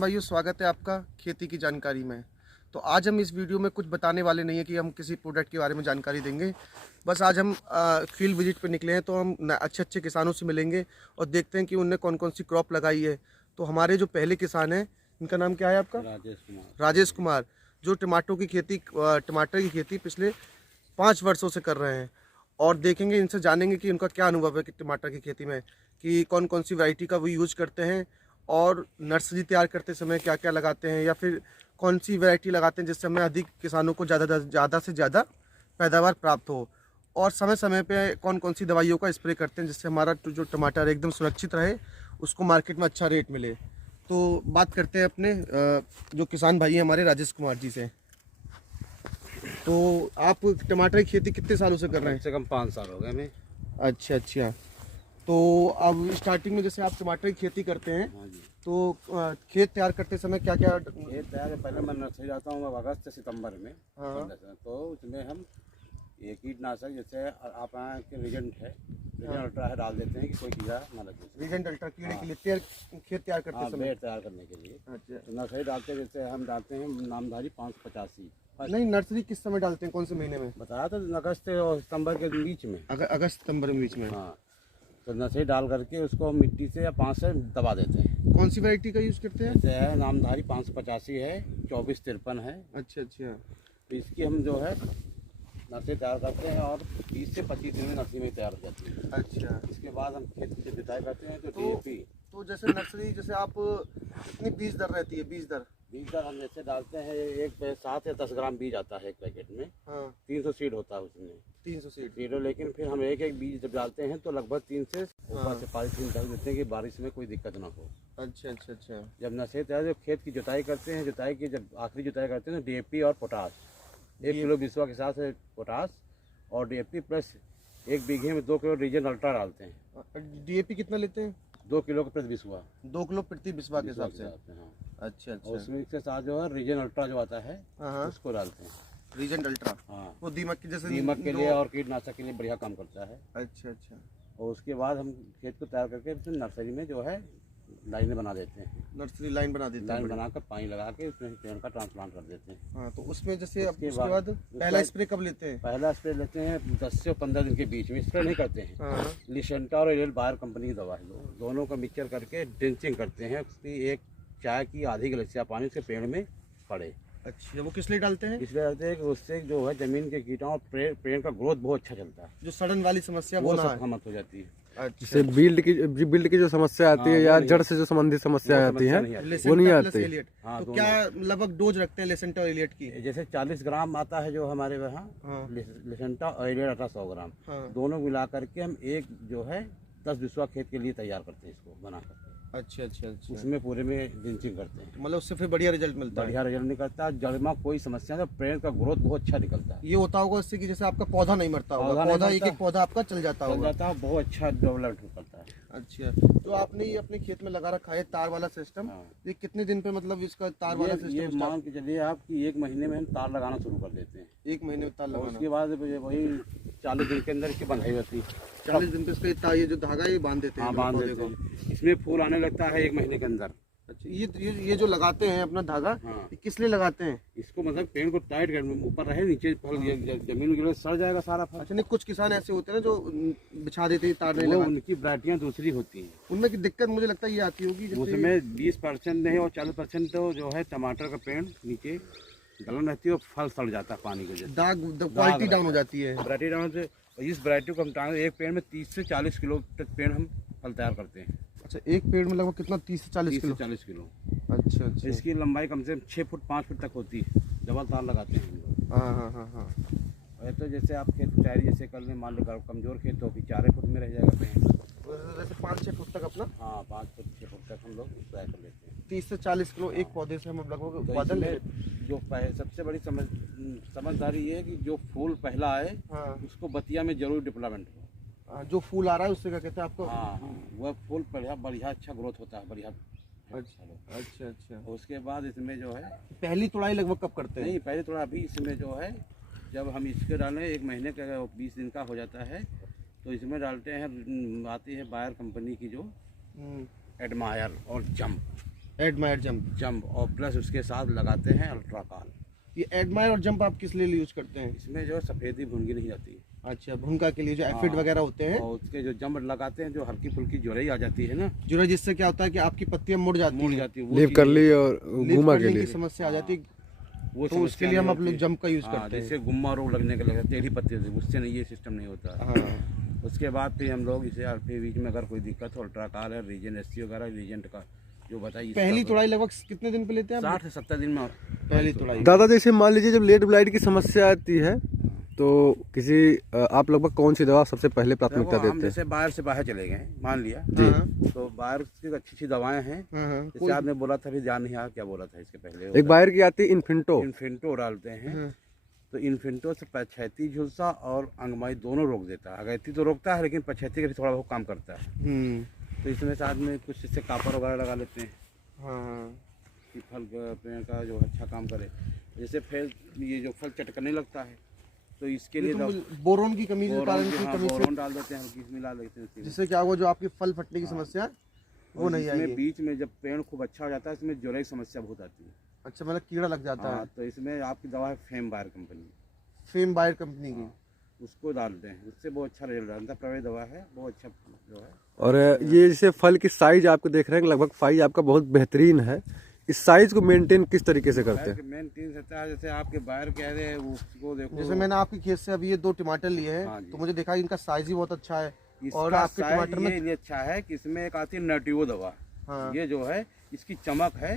भाइयों, स्वागत है आपका खेती की जानकारी में। तो आज हम इस वीडियो में कुछ बताने वाले नहीं है कि हम किसी प्रोडक्ट के बारे में जानकारी देंगे। बस आज हम फील्ड विजिट पे निकले हैं, तो हम अच्छे अच्छे किसानों से मिलेंगे और देखते हैं कि उनने कौन कौन सी क्रॉप लगाई है। तो हमारे जो पहले किसान हैं, इनका नाम क्या है आपका? राजेश कुमार, जो टमाटर की खेती पिछले 5 वर्षों से कर रहे हैं। और देखेंगे, इनसे जानेंगे कि उनका क्या अनुभव है कि टमाटर की खेती में, कि कौन कौन सी वैरायटी का वो यूज करते हैं और नर्सरी तैयार करते समय क्या क्या लगाते हैं, या फिर कौन सी वैरायटी लगाते हैं जिससे हमें अधिक किसानों को ज़्यादा से ज़्यादा पैदावार प्राप्त हो, और समय समय पे कौन कौन सी दवाइयों का स्प्रे करते हैं जिससे हमारा जो टमाटर एकदम सुरक्षित रहे, उसको मार्केट में अच्छा रेट मिले। तो बात करते हैं अपने जो किसान भाई हैं हमारे, राजेश कुमार जी से। तो आप टमाटर की खेती कितने सालों से कर रहे हैं? कम से कम 5 साल हो गए हमें। अच्छा अच्छा। तो अब स्टार्टिंग में जैसे आप टमाटर की खेती करते हैं, हाँ जी। तो खेत तैयार करते समय क्या क्या? ये तैयार है, पहले मैं नर्सरी जाता हूँ अगस्त से सितंबर में। हाँ। तो उसमें हम ये कीटनाशक जैसे आप यहाँ के रीजेंट है, रीजेंट अल्ट्रा है, डाल देते हैं कि कोई कीड़ा ना लगे। रीजेंट अल्ट्रा कीड़े हाँ। के लिए खेत तैयार करते समय? बेड तैयार करने के लिए। अच्छा। तो नर्सरी डालते हैं, जैसे हम डालते हैं नामधारी 585। नहीं, नर्सरी किस समय डालते हैं, कौन से महीने में? बताया तो अगस्त और सितंबर के बीच में। अगस्त सितंबर में बीच में? हाँ। तो नर्सरी डाल करके उसको हम मिट्टी से या 5 से दबा देते हैं। कौन सी वैरायटी का यूज करते हैं? जैसे है नामधारी 585 है, 2453 है। अच्छा अच्छा। तो इसकी हम जो है नर्सरी तैयार करते हैं और 20 से 25 दिन में नर्सरी में तैयार हो जाती है। अच्छा। इसके बाद हम खेत की जुताई करते हैं, तो DAP। तो जैसे नर्सरी, जैसे आप कितनी बीज दर रहती है? बीज दर हम जैसे डालते हैं, एक 7 या 10 ग्राम बीज आता है एक पैकेट में। हाँ। 300 सीड होता है उसमें। 300 सीड। सीड, लेकिन फिर हम एक एक बीज जब डालते हैं तो लगभग 3 से ऊपर से 5 दिन ढक देते हैं कि बारिश में कोई दिक्कत ना हो। अच्छा अच्छा अच्छा। जब नर्सरी तैयार, जब खेत की जुताई करते हैं, जुताई की जब आखिरी जुताई करते हैं तो DAP और पोटास 1 किलो बिस्वा के साथ पोटास और DAP प्लस 1 बीघे में 2 किलो रीजन अल्ट्रा डालते हैं। DAP कितना लेते हैं? 2 किलो का प्रति बिस्वा। 2 किलो प्रति बिस्वा के हिसाब से? हाँ। अच्छा अच्छा। और उसमें के साथ जो है रीजन अल्ट्रा जो आता है, हाँ। उसको डालते हैं। Regent Ultra? हाँ। वो दीमक की, जैसे दीमक के लिए और कीटनाशक के लिए बढ़िया काम करता है। अच्छा अच्छा। और उसके बाद हम खेत को तैयार करके फिर नर्सरी में जो है लाइनें बना देते हैं। नर्सरी लाइन बना देते हैं? लाइन बनाकर पानी लगा के उसमें पेड़ का ट्रांसप्लांट कर देते हैं। हाँ। तो उसमें जैसे उसके उसके बाद पहला स्प्रे कब लेते हैं? पहला स्प्रे लेते हैं 10 से 15 दिन के बीच में। स्प्रे नहीं करते हैं। हाँ। लिसेंटा और एरियल बायर कंपनी की दवा है, दोनों का मिक्सचर करके ड्रिंचिंग करते हैं। उसकी एक चाय की आधी गिलास पानी उसके पेड़ में पड़े। अच्छा, वो किस लिए डालते हैं? इसलिए डालते हैं कि उससे जो है जमीन के कीटाणु और पेड़ का ग्रोथ बहुत अच्छा चलता है, जो सड़न वाली समस्या वो ना सब है। खत्म हो जाती है। अच्छा। जैसे बिल्ड की जो समस्या आती है या जड़ से जो संबंधित समस्या आती है वो नहीं आती। हाँ, तो क्या लगभग डोज रखते हैं लेसेंटा और एलियट की? जैसे 40 ग्राम आता है जो हमारे वहाँ। हाँ। लेसेंटा और एलियट 1800 ग्राम। हाँ। दोनों मिला करके हम एक जो है 10 बिस्वा खेत के लिए तैयार करते हैं इसको बनाकर। अच्छा अच्छा अच्छा। उसमें पूरे में ड्रिंचिंग करते हैं। मतलब उससे फिर बढ़िया रिजल्ट मिलता है? बढ़िया रिजल्ट निकलता है, जड़ में कोई समस्या नहीं, पेड़ का ग्रोथ बहुत अच्छा निकलता है। ये होता होगा इससे कि जैसे आपका पौधा नहीं मरता होगा, पौधा एक एक पौधा आपका चल जाता होगा। बहुत अच्छा डेवलप करता है। अच्छा। तो आपने ये अपने खेत में लगा रखा है तार वाला सिस्टम? हाँ। ये कितने दिन पे मतलब इसका तार वाला ये सिस्टम? मान के चलिए आप कि 1 महीने में हम तार लगाना शुरू कर देते हैं। 1 महीने में तार और लगाना? उसके बाद वही 40 दिन के अंदर इसकी बंधाई होती है। 40 दिन पे इसका ये जो धागा ये बांध देते हैं? हाँ, बांध देते हैं। इसमें फूल आने लगता है 1 महीने के अंदर। अच्छा। ये जो लगाते हैं अपना धागा, हाँ। ये किस लिए लगाते हैं? इसको मतलब पेड़ को टाइट कर, ऊपर रहे, नीचे फल जमीन में सड़ जाएगा सारा फल। अच्छा। नहीं, कुछ किसान ऐसे होते हैं ना जो बिछा देते हैं, तार नहीं वो लगाते। उनकी वैरायटियाँ दूसरी होती हैं। उनमें की दिक्कत मुझे लगता है ये आती होगी, जैसे उसमें 20% नहीं और 40% तो जो है टमाटर का पेड़ नीचे गलन रहती है और फल सड़ जाता है पानी की वजह से। क्वालिटी डाउन हो जाती है। वैरायटी डाउन से इस वैरायटी को हम एक पेड़ में 30 से 40 किलो तक पेड़ हम फल तैयार करते हैं। अच्छा। एक पेड़ में लगभग कितना? 30 से 40 किलो? 40 किलो। अच्छा अच्छा। इसकी लंबाई कम से कम 6 फुट 5 फुट तक होती है। डबल तार लगाते हैं हम लोग। हाँ हाँ हाँ हाँ। और तो जैसे आप खेत तैयारी जैसे कर लें, मान लो कमजोर खेत तो फिर 4 फुट में रह जाएगा पेड़। जैसे 5-6 फुट तक अपना? हाँ, 5 फुट 6 फुट तक हम लोग तैयार कर लेते हैं। 30 से 40 किलो एक पौधे से हम लगभग तो उत्पादन ले। जो सबसे बड़ी समझदारी ये है कि जो फूल पहला आए, हाँ। उसको बतिया में जरूर डेवलपमेंट हो। जो फूल आ रहा है उससे क्या कहते हैं आपको? हाँ, वह फूल बढ़िया अच्छा ग्रोथ होता है, बढ़िया। अच्छा अच्छा। उसके बाद इसमें जो है पहली तुड़ाई लगभग कब करते हैं? नहीं, पहले थोड़ा अभी इसमें जो है जब हम इसके डालें 1 महीने का 20 दिन का हो जाता है, तो इसमें डालते हैं, आती है बायर कंपनी की जो एडमायर और जंप। Admire jump. जंप, और प्लस उसके साथ लगाते हैं अल्ट्राकाल। ये एडमायर और जंप आप किस लिए यूज करते हैं? इसमें जो है सफ़ेदी भुनगी नहीं जाती है। अच्छा, भूनका के लिए जो एफिड हाँ, वगैरह होते हैं, और उसके जो जंप लगाते हैं, जो हल्की फुल्की जुरई आ जाती है ना, जो जिससे क्या होता है कि आपकी पत्तियां मुड़ जाती मुड़ हैं, जाती है, वो लीव चीज़- कर ली और लीफ घुमा के करने लिए। की समस्या आ जाती है, वो तो उसके समस्या लिए हम नहीं आप लोग होती। जंप का यूज हाँ, करते हैं। जैसे गुम्मा रोग लगने का लगता है, टेढ़ी पत्ती होती है, उससे नहीं, ये सिस्टम नहीं होता है। हाँ, उसके बाद फिर हम लोग इसे फिर बीच में अगर कोई दिक्कत हो, अल्ट्राकाल है, रीजन एससी वगैरह, रीजेंट का जो बताइए। पहली तुड़ाई लगभग कितने दिन पे लेते हैं आप? 60 से 70 दिन में पहली तुड़ाई। दादा जैसे मान लीजिए जब लेट ब्लाइट की समस्या आती है तो किसी आप लगभग कौन सी दवा सबसे पहले प्राथमिकता देखो, हम देते हैं? जैसे बाहर से बाहर चले गए, मान लिया, हाँ, तो बाहर की अच्छी अच्छी दवाएं हैं। हाँ, जैसे आपने बोला था, अभी ध्यान नहीं आया क्या बोला था इसके पहले। एक बाहर की आती है इन्फिंटो। इन्फेंटो डालते हैं, हाँ, तो इन्फेंटो से पछैती झुलसा और अंगमाई दोनों रोक देता है। अगैती तो रोकता है, लेकिन पछैती का भी थोड़ा बहुत काम करता है। तो इसमें साथ में कुछ इससे कापर वगैरह लगा लेते हैं हाँ, कि फल पेड़ का जो अच्छा काम करे। जैसे फल, ये जो फल चटकने लगता है, तो इसके लिए बोरोन की कमी के कारण की कमी से, बोरोन डाल देते हैं, हल्की सी मिला लेते हैं उसी में। जिससे क्या हुआ, जो आपकी फल फटने की समस्या है, वो और नहीं इसमें आएगी। बीच में जब पेड़ खूब अच्छा हो जाता है, इसमें जुरई समस्या बहुत आती है। अच्छा, मतलब कीड़ा लग जाता हाँ, है। तो इसमें आपकी दवा है Fame Bayer company, Fame Bayer company की। हाँ, उसको डालते हैं, उससे बहुत अच्छा रिजल्ट आता है। प्रवेश दवा है, बहुत अच्छा जो है। और ये जैसे फल की साइज आपको देख रहे हैं, लगभग साइज आपका बहुत बेहतरीन है। इस साइज को मेंटेन किस तरीके से करते हैं? मेन 3 सतह, जैसे आपके बाहर कह रहे हैं, उसको देखो। जैसे मैंने आपके खेत से अभी ये 2 टमाटर लिए हैं, हाँ जी। तो मुझे देखा इनका साइज ही बहुत अच्छा है। इसका और आपके साइज टमाटर में, ये लिए अच्छा है कि इसमें एक आती है नेटिवो दवा। हाँ, ये जो है, इसकी चमक है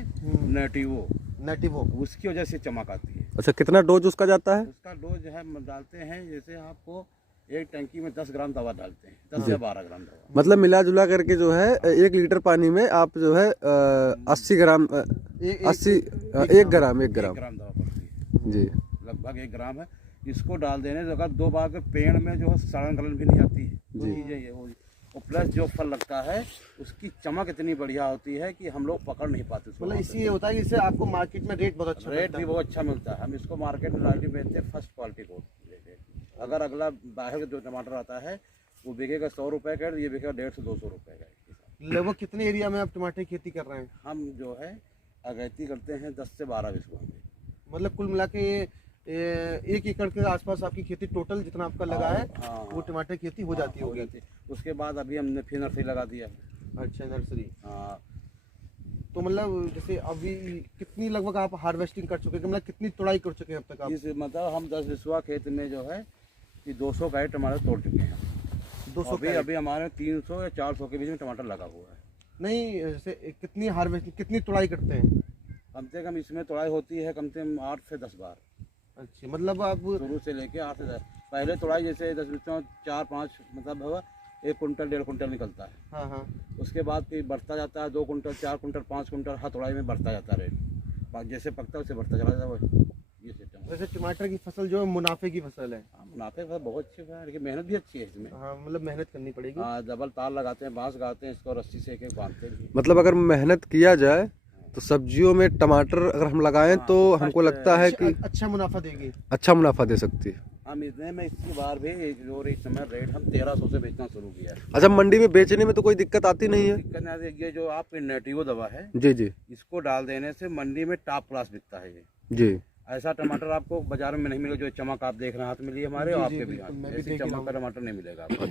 नेटिवो, नेटिवो। उसकी वजह से चमक आती है। अच्छा, कितना डोज उसका जाता है? उसका डोज है डालते हैं, जैसे आपको एक टंकी में 10 ग्राम दवा डालते हैं, 10 से 12 ग्राम दवा। मतलब मिला जुला करके जो है 1 लीटर पानी में आप जो है 80 ग्राम 80 1 ग्राम 1 ग्राम 1 ग्राम दवा पड़ती है, जी। लगभग 1 ग्राम है। इसको डाल देने से अगर 2 बार के पेड़ में जो है सड़न गलन भी नहीं आती है, वो चीज़ें ये हो। और प्लस जो फल लगता है, उसकी चमक इतनी बढ़िया होती है कि हम लोग पकड़ नहीं पाते उसको। मतलब इसलिए होता है कि इससे आपको मार्केट में रेट बहुत अच्छा रेट मिलता भी है। बहुत अच्छा मिलता है। हम इसको मार्केट में डायरेक्ट बेचते हैं, फर्स्ट क्वालिटी को लेते हैं। अगर अगला बाहर का जो टमाटर आता है, वो बिकेगा 100 रुपये का, ये बिकेगा 150 से 200 रुपये का। लगभग कितने एरिया में आप टमाटर की खेती कर रहे हैं? हम जो है अगैती करते हैं 10 से 12 बिस्वा में। मतलब कुल मिला के 1 एकड़ के आसपास आपकी खेती टोटल जितना आपका लगा है, हाँ, वो टमाटर की खेती हो जाती हो होगी। जाती है। उसके बाद अभी हमने फिर नर्सरी लगा दिया। अच्छा, नर्सरी। हाँ, तो मतलब जैसे अभी कितनी लगभग आप हार्वेस्टिंग कर चुके हैं, मतलब कितनी तुड़ाई कर चुके हैं अब तक आप? इस मतलब हम 10 बिस्वा खेत में जो है कि 200 कैरेट टमाटर तोड़ चुके हैं। 200 अभी अभी हमारे 300 या 400 के बीच में टमाटर लगा हुआ है। नहीं, जैसे कितनी हार्वेस्टिंग, कितनी तुड़ाई करते हैं? कम से कम इसमें तोड़ाई होती है कम से कम 8 से 10 बार, अच्छा, मतलब आप शुरू से लेके 8 से 10। पहले तोड़ाई जैसे 10 बिस्वा 4-5 मतलब होगा, 1 कुंटल 1.5 कुंटल निकलता है। हाँ, हाँ, उसके बाद फिर बढ़ता जाता है, 2 कुंटल 4 कुंटल 5 कुंटल हर तोड़ाई में बढ़ता जाता है रेट। जैसे पकता है उससे बढ़ता चला जाता है, ये सिस्टम है। वैसे टमाटर की फसल जो है मुनाफे की फसल है। हाँ, मुनाफे का बहुत अच्छी है, लेकिन मेहनत भी अच्छी है इसमें। हाँ, मतलब मेहनत करनी पड़ेगी। हाँ, डबल तार लगाते हैं, बांस गाते हैं, इसको रस्सी से एक बांधते हैं। मतलब अगर मेहनत किया जाए तो सब्जियों में टमाटर अगर हम लगाएं तो हमको लगता है कि अच्छा मुनाफा देगी। अच्छा मुनाफा दे सकती है। हम इतने में इसकी बार भी जो इस समय रेट हम 1300 से बेचना शुरू किया है। अच्छा, मंडी में बेचने में तो कोई दिक्कत आती नहीं है? दिक्कत नहीं आती। ये जो आपकी नेटिवो दवा है, जी जी इसको डाल देने से मंडी में टॉप क्लास बिकता है। ये जी। ऐसा टमाटर आपको बाजार में नहीं मिलेगा, जो चमक आप देख रहे हैं हाथ में लिए हमारे, और आपके भी हाथ बिल्कुल, मैं में भी ऐसी देख ही चमक का टमाटर नहीं मिलेगा आपको।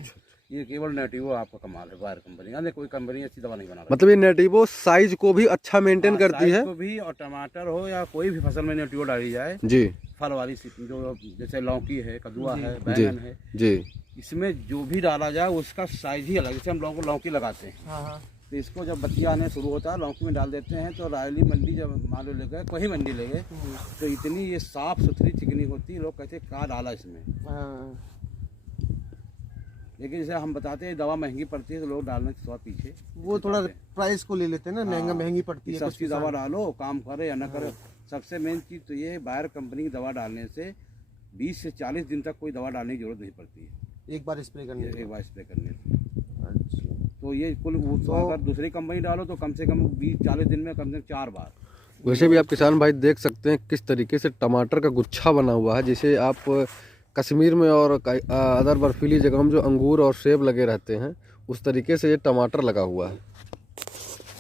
ये केवल नेटिवो आपका कमाल है, बाहर कंपनी यानी कोई कंपनी ऐसी दवा नहीं बना रही। मतलब ये नेटिवो साइज को भी अच्छा मेंटेन करती साइज है को भी, और टमाटर हो या कोई भी फसल में नेटिवो डाली जाए, जी फल वाली जो जैसे लौकी है, कद्दुआ है, जी बैंगन है, जी। इसमें जो भी डाला जाए उसका साइज ही अलग। जैसे हम लोग लौकी लगाते हैं, हाँ, हाँ, तो इसको जब बत्तियाँ आने शुरू होता है, लौकी में डाल देते हैं, तो रायली मंडी जब मान लो ले गए, कोई मंडी ले गए, तो इतनी ये साफ सुथरी चिकनी होती है, लोग कहते हैं क्या डाला इसमें। हाँ। लेकिन जैसे हम बताते हैं दवा महंगी पड़ती है, तो लोग डालने के थोड़ा पीछे वो थोड़ा प्राइस को ले लेते हैं ना, महंगा महंगी पड़ती है कुछ सस्ती दवा डालो, काम करे या न करे। सबसे मेन चीज़ तो ये है, बायर कंपनी की दवा डालने से 20 से 40 दिन तक कोई दवा डालने की जरूरत नहीं पड़ती है, एक बार स्प्रे करने एक बार स्प्रे करने से। अच्छा, तो ये कुल अगर दूसरी कंपनी डालो तो कम से कम 20-40 दिन में कम से कम 4 बार। वैसे भी आप किसान भाई देख सकते हैं किस तरीके से टमाटर का गुच्छा बना हुआ है, जिसे आप कश्मीर में और अदर बर्फीली जगहों में जो अंगूर और सेब लगे रहते हैं, उस तरीके से ये टमाटर लगा हुआ है।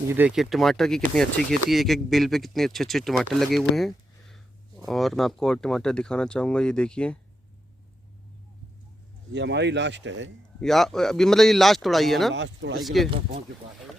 ये देखिए टमाटर की कितनी अच्छी खेती है, एक एक बेल पे कितने अच्छे अच्छे टमाटर लगे हुए हैं। और मैं आपको और टमाटर दिखाना चाहूँगा, ये देखिए। ये हमारी लास्ट है। या अभी मतलब ये लास्ट तोड़ाई है ना लास्ट तोड़ाई के इसके? लगभग पहुंच चुका है।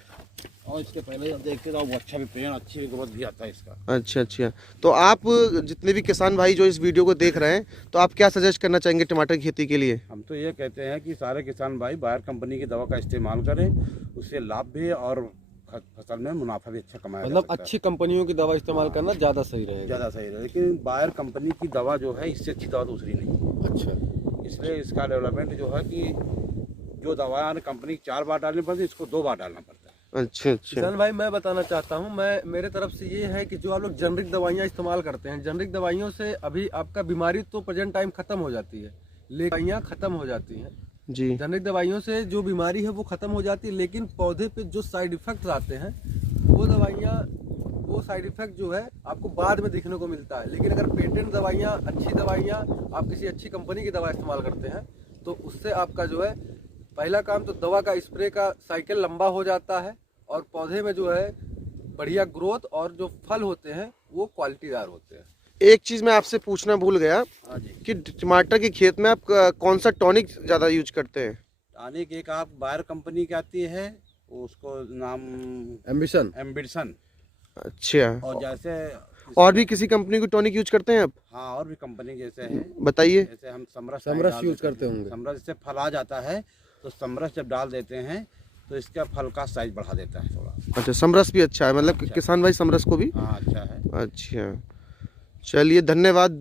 और इसके पहले आप देखते रहो, वो अच्छा भी पेड़, अच्छी ग्रोथ भी आता है इसका। अच्छा अच्छा। तो आप जितने भी किसान भाई जो इस वीडियो को देख रहे हैं, तो आप क्या सजेस्ट करना चाहेंगे टमाटर की खेती के लिए? हम तो ये कहते हैं कि सारे किसान भाई बायर कंपनी की दवा का इस्तेमाल करें, उससे लाभ भी और फसल में मुनाफा भी अच्छा कमाया जा मतलब सकता है। अच्छी कंपनियों की दवा इस्तेमाल करना ज़्यादा सही रहेगा। ज़्यादा सही है, लेकिन बायर कंपनी की दवा जो है इससे अच्छी दवा दूसरी नहीं। अच्छा। इसलिए इसका डेवलपमेंट जो है कि जो दवा कंपनी 4 बार डालनी पड़ती है, इसको 2 बार डालना पड़ता है। अच्छा अच्छा। किसान भाई मैं बताना चाहता हूँ, मैं मेरे तरफ से ये है कि जो आप लोग जेनरिक दवाइयाँ इस्तेमाल करते हैं, जेनरिक दवाइयों से अभी आपका बीमारी तो प्रेजेंट टाइम खत्म हो जाती है, लेकिन दवाइयाँ खत्म हो जाती हैं। जी जेनरिक दवाइयों से जो बीमारी है वो खत्म हो जाती है, लेकिन पौधे पे जो साइड इफेक्ट आते हैं वो दवाइयाँ, वो साइड इफेक्ट जो है आपको बाद में देखने को मिलता है। लेकिन अगर पेटेंट दवाइयाँ, अच्छी दवाइयाँ, आप किसी अच्छी कंपनी की दवा इस्तेमाल करते हैं तो उससे आपका जो है पहला काम तो दवा का स्प्रे का साइकिल लंबा हो जाता है और पौधे में जो है बढ़िया ग्रोथ और जो फल होते हैं वो क्वालिटीदार होते हैं। एक चीज़ मैं आपसे पूछना भूल गया हाँ जी। कि टमाटर की खेत में आप कौन सा टॉनिक ज़्यादा यूज करते हैं? टॉनिक एक आप बायर कंपनी की आती है, उसको नाम एम्बिशन। एम्बिशन। अच्छा। और जैसे और भी किसी कंपनी की टॉनिक यूज करते हैं आप? हाँ, और भी कंपनी जैसे है, बताइए। जैसे हम समरस समरस यूज करते होंगे। समरस से फल आ जाता है, तो समरस जब डाल देते हैं तो इसका फल का साइज बढ़ा देता है थोड़ा। अच्छा, समरस भी अच्छा है, मतलब अच्छा। किसान भाई समरस को भी। हाँ, अच्छा है। अच्छा, चलिए धन्यवाद।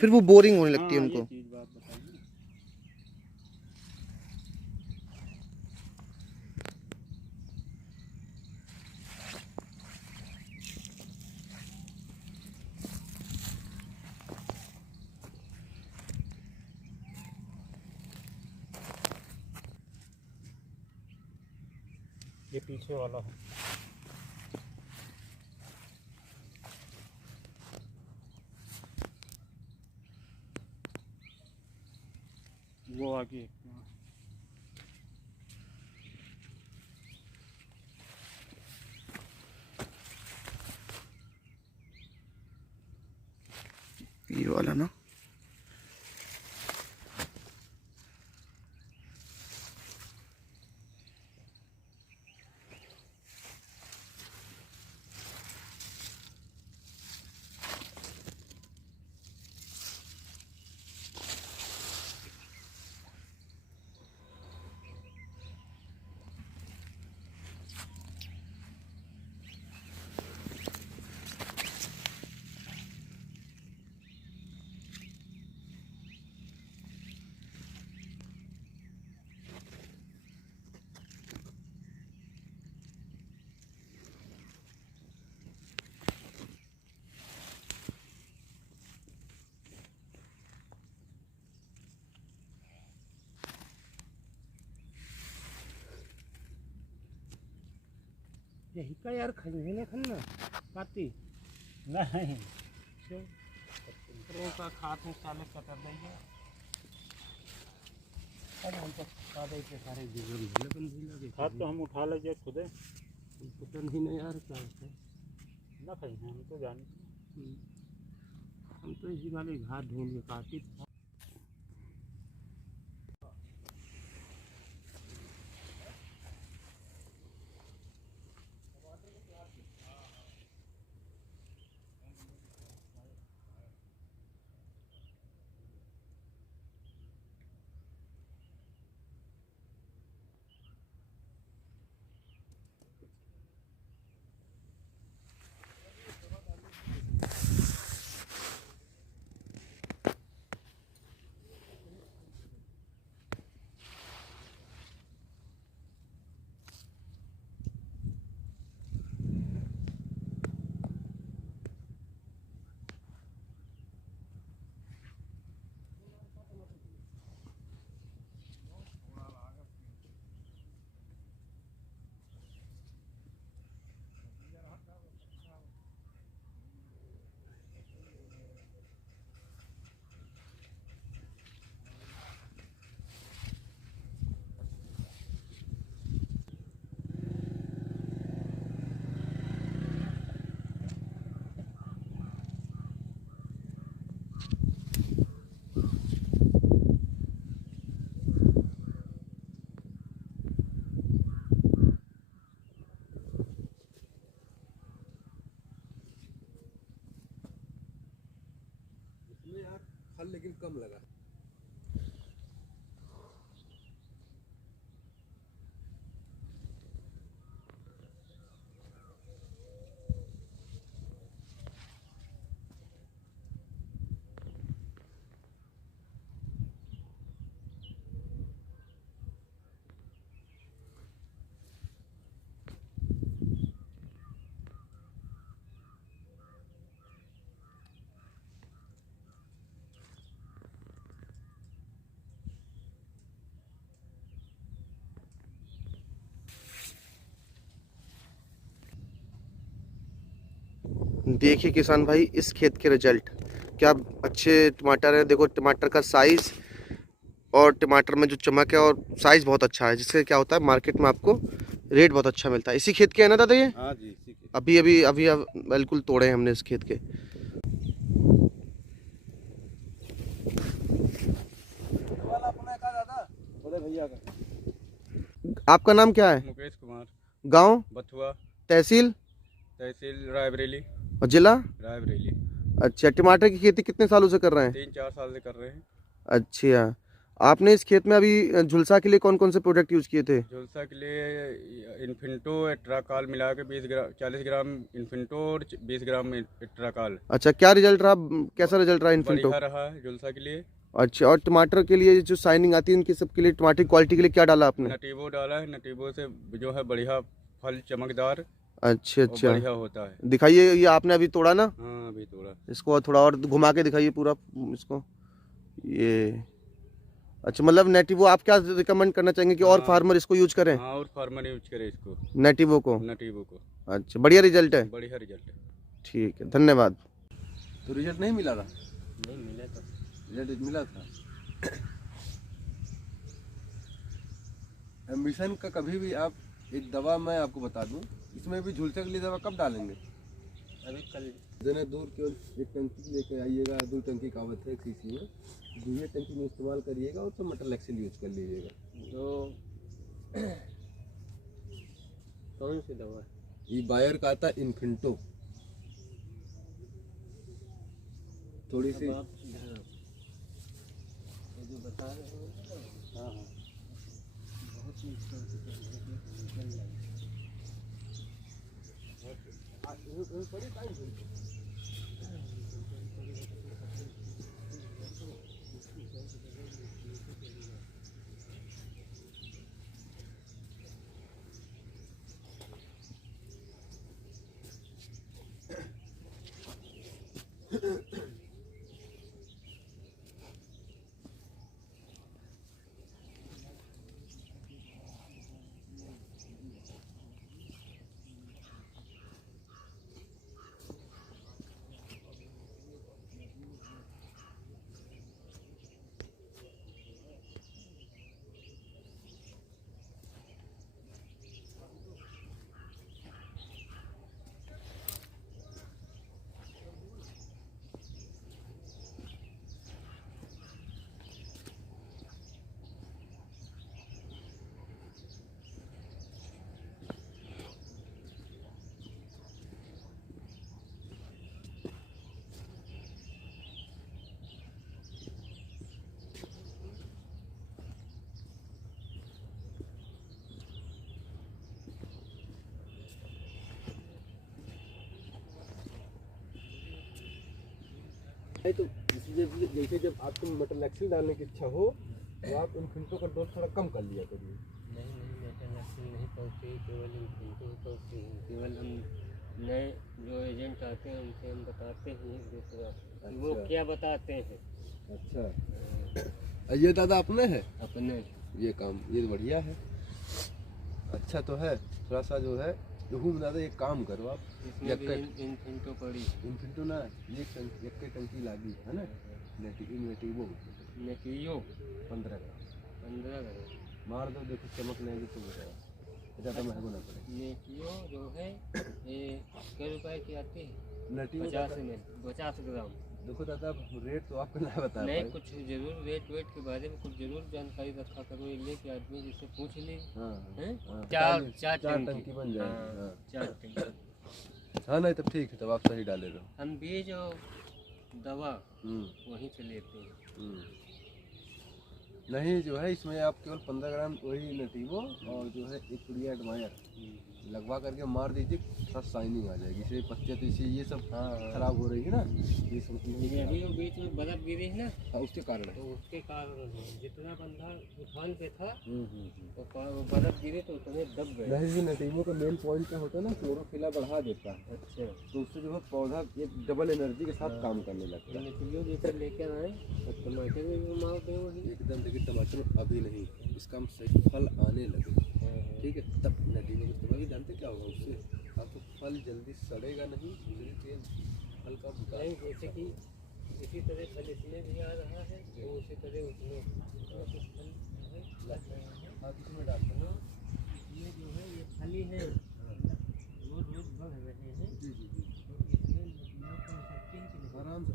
फिर वो बोरिंग होने लगती है उनको। ये पीछे वाला है। वो आगे। ये वाला ना। यही का यार खंजने खन्ना पाती नहीं का खाते साले कतर देंगे। अब हम तो खा दे के सारे लेकिन खाद तो हम उठा ले खुदे, पता नहीं यार क्या होता है ना कहीं हम तो जानते, हम तो इसी वाले घाट ढूंढ के काटी। लेकिन कम लगा। देखिए किसान भाई इस खेत के रिजल्ट क्या अच्छे टमाटर है। देखो टमाटर का साइज और टमाटर में जो चमक है और साइज बहुत अच्छा है, जिससे क्या होता है मार्केट में आपको रेट बहुत अच्छा मिलता है। इसी खेत के है ना दादा ये? हाँ जी, इसी के। अभी अभी अभी अब बिल्कुल तोड़े हैं हमने इस खेत के। बोले भैया का आपका नाम क्या है? मुकेश कुमार, गांव, बथुआ, तहसील तहसील रायबरेली, और जिला? रायबरेली। अच्छा, टमाटर की खेती कितने सालों से कर रहे हैं? 3-4 साल से कर रहे हैं। अच्छा, आपने इस खेत में अभी झुलसा के लिए कौन कौन से प्रोडक्ट यूज किए थे? झुलसा के लिए इन्फिंटो एट्राकाल मिला के 40 ग्राम इन्फिंटो और 20 ग्राम एट्राकाल। अच्छा, क्या रिजल्ट रहा? कैसा रिजल्ट रहा इन्फिंटो? बढ़िया रहा है झुलसा के लिए। अच्छा, और टमाटर के लिए जो शाइनिंग आती है उनकी सबके लिए टमाटर की क्वालिटी के लिए क्या डाला आपने? नटीवो डाला है, नटीवो से जो है बढ़िया फल चमकदार अच्छा और अच्छा, बढ़िया होता है। दिखाइए, ये आपने अभी तोड़ा ना, हाँ अभी थोड़ा इसको थोड़ा और घुमा के दिखाइए पूरा इसको। ये अच्छा, मतलब नेटिवो आप क्या रिकमेंड करना चाहेंगे कि और हाँ। फार्मर इसको यूज करें? हाँ, और फार्मर यूज करे इसको, नेटिवो को? नटीवो को। अच्छा, बढ़िया रिजल्ट है। बढ़िया रिजल्ट है। ठीक है, धन्यवाद। तो रिजल्ट नहीं मिला था? नहीं मिला था। रिजल्ट मिला था। एम्बिशन का कभी भी आप एक दवा मैं आपको बता दूं, इसमें भी झुलसे के लिए दवा कब डालेंगे? अभी कल देने दूर केवल एक टंकी लेके आइएगा, 2 टंकी का आवत है एक शीशी में, 2 टंकी में इस्तेमाल करिएगा और तो मटर एक्सेल यूज कर लीजिएगा। तो कौन सी दवा है? ये बायर का आता है इन्फिंटो, थोड़ी सी अब आप ये जो बता रहे हो, हाँ हाँ, बहुत ही तो जैसे जब आपको मटर एक्सेल डालने की इच्छा हो तो आप इन्फिंटो का डोज थोड़ा कम कर लिया करिए। नहीं इंटरनेशनल नहीं पहुँची, केवल इन्फिंटो ही पहुँची है। केवल हम नए जो एजेंट आते हैं उनसे हम बताते हैं एक दूसरा कि वो अच्छा। क्या बताते हैं। अच्छा, ये दादा अपने है? अपने ये काम ये बढ़िया है, अच्छा तो है। थोड़ा सा जो है दादा एक काम करो आप, इसमें भी इन्फिंटो पड़ी, इन्फिंटो ना एक टंकी लागी है ना, नेटिवो 15 ग्राम 15 ग्राम मार दो, देखो चमक नहीं तो बताओ, ज़्यादा महंगा ना पड़े। नेटियो जो है ये क्या रुपए की आती है? नेटिवो 50 ग्राम। देखो दादा रेट तो आपको ना बता नहीं पाए। कुछ जरूर वेट के बारे में कुछ जरूर जानकारी रखा करो, ये लेके आदमी जिससे पूछ ले। हाँ हैं? हाँ, चार टंकी बन हाँ, जाएगी। 4 टंकी। हाँ नहीं तब ठीक है, तब आप सही डाले रहो। हम बीज और दवा हम्म। वहीं से लेते हैं। नहीं जो है इसमें आप केवल 15 ग्राम वही नेटिवो और जो है एक पुड़िया एडमायर लगवा करके मार दीजिए, थोड़ा शाइनिंग आ जाएगी। इसलिए पत्तियाँ तो इसी ये सब खराब हो रही है ना, ये सब अभी वो बीच में बर्फ गिरी है ना, हाँ, उसके कारण है। तो उसके कारण जितना बंधा उठान पे था तो बर्फ गिरी तो उतने दब गए। नहीं, नेटिवो का मेन पॉइंट क्या होता है ना, क्लोरोफिला बढ़ा देता है। अच्छा, तो उससे जो है पौधा एक डबल एनर्जी के साथ काम करने लगता है। नेटिवो जैसे लेकर आए और टमाटर में भी मार दे वही। एकदम देखिए, टमाटर में अभी नहीं, इसका हम सही फल आने लगे, ठीक है, तब नेटिवो का इस्तेमाल। जानते क्या होगा उससे, आपको फल जल्दी सड़ेगा नहीं, धीरे फल का नहीं, जैसे कि इसी तरह फल इसमें भी आ रहा है तो उसी तरह उसमें कुछ फल लग रहे हैं। आप इसमें डालते हैं। ये जो है ये फली है, रोज रोज बढ़ रहे हैं। तो इसमें मैं कह सकती हूँ कि आराम से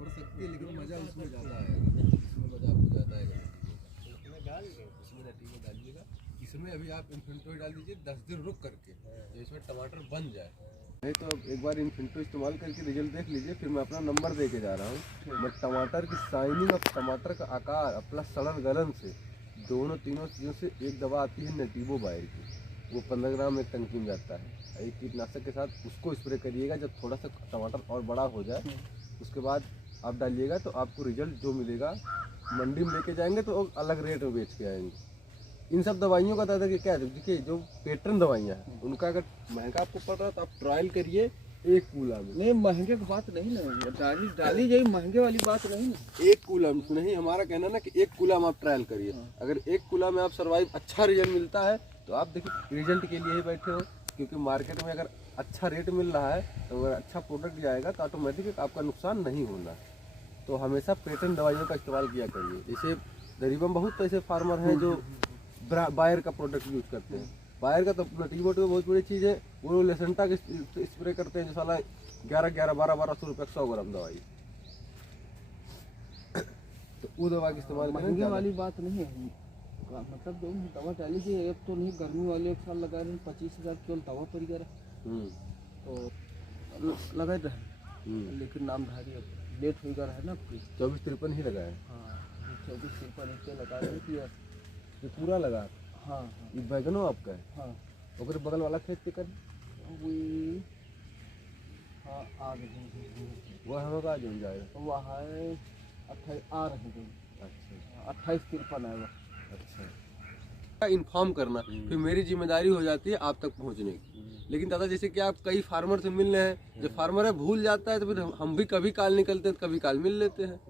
पढ़ सकती है, लेकिन मज़ा उसमें ज़्यादा आएगा। इसमें मज़ा आपको ज़्यादा आएगा। इसमें डाल के इसमें नेटिवो डालिएगा, इसमें अभी आप इन्फेंटो डाल दीजिए 10 दिन रुक करके, तो इसमें टमाटर बन जाए। नहीं तो अब एक बार इन्फेंटो इस्तेमाल करके रिजल्ट देख लीजिए, फिर मैं अपना नंबर दे के जा रहा हूँ। मैं टमाटर की शाइनिंग और टमाटर का आकार प्लस सड़न गलन से दोनों तीनों चीज़ों से एक दवा आती है नेटिवो बायर की, वो 15 ग्राम एक टंकी में जाता है। एक कीटनाशक के साथ उसको स्प्रे करिएगा, जब थोड़ा सा टमाटर और बड़ा हो जाए उसके बाद आप डालिएगा, तो आपको रिजल्ट जो मिलेगा, मंडी में लेके जाएंगे तो अलग रेट में बेच के आएंगे। इन सब दवाइयों का दादा कि क्या है, देखिए जो पेटर्न दवाइयाँ हैं उनका अगर महंगा आपको पड़ रहा है तो आप ट्रायल करिए एक कूला में। नहीं, महंगे की बात नहीं ना, डाली जाए महंगे वाली बात नहीं ना। एक कूला में नहीं, हमारा कहना ना कि एक कूला में आप ट्रायल करिए। अगर एक कूला में आप सर्वाइव अच्छा रिजल्ट मिलता है तो आप देखिए रिजल्ट के लिए ही बैठे हो, क्योंकि मार्केट में अगर अच्छा रेट मिल रहा है तो अगर अच्छा प्रोडक्ट जाएगा तो ऑटोमेटिक आपका नुकसान नहीं होना। तो हमेशा पेटर्न दवाइयों का इस्तेमाल किया करिए। जैसे गरीबों में बहुत ऐसे फार्मर हैं जो बायर का प्रोडक्ट यूज करते हैं। बायर का तो नेटिवो बहुत बड़ी चीज़ है, वो लेसेंटा के स्प्रे करते हैं जो साला 1200 रुपये 100 ग्राम दवाई, तो वो दवा का इस्तेमाल महंगे वाली बात नहीं है, मतलब जो दवा डाली थी एक तो नहीं, गर्मी वाले एक साल लगा रहे 25,000 केवल दवा पर गया तो लगा रहे, लेकिन नामधारी लेट हो गया है ना। 24-53 ही लगाए। हाँ, 24-53 इतने लगा रहे कि ये पूरा लगा। हाँ ये बैगनो आपका है? हाँ ओकर बगल वाला खेत के कर वही, हाँ आ गए वो हम का जो जाएगा। वहाँ 28 आ रहे हैं। अच्छा 28-53 आएगा। अच्छा, इन्फॉर्म करना फिर मेरी जिम्मेदारी हो जाती है आप तक पहुंचने की। लेकिन दादा जैसे कि आप कई फार्मर से मिल रहे हैं, जब फार्मर है भूल जाता है तो फिर हम भी कभी काल निकलते हैं, कभी काल मिल लेते हैं।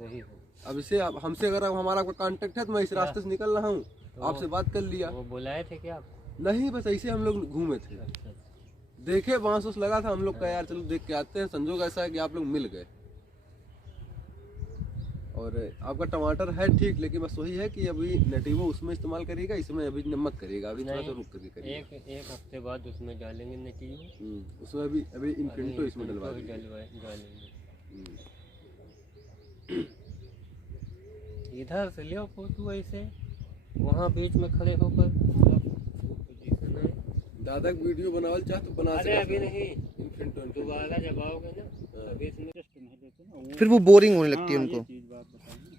अब इसे हमसे अगर हमारा आपका कांटेक्ट है तो मैं इस रास्ते से निकल रहा हूँ, तो आपसे बात कर लिया। वो बुलाए थे क्या आप? नहीं, बस ऐसे हम लोग घूमे थे, देखे बांस उस लगा था, हम लोग का यार चलो देख के आते हैं। संजोग ऐसा है कि आप लोग मिल गए। और आपका टमाटर है ठीक, लेकिन बस वही है कि अभी नेटिवो उसमें इस्तेमाल करिएगा, इसमें अभी नमक करिएगा, अभी थोड़ा सा रुक करके करिएगा। एक हफ्ते बाद उसमें डालेंगे नेटिवो, उसमें अभी इन्फेंटो इसमें डलवा दीजिए। डालेंगे। इधर से लियो फोटो ऐसे, वहाँ बीच में खड़े होकर पोजीशन है। दादा वीडियो बनावल चाह तो बना अरे अभी नहीं, इन्फेंटो दोबारा जब आओगे ना अभी इसमें नहीं देते ना, फिर वो बोरिंग होने लगती है हाँ, उनको। ये चीज़ बात बताइए।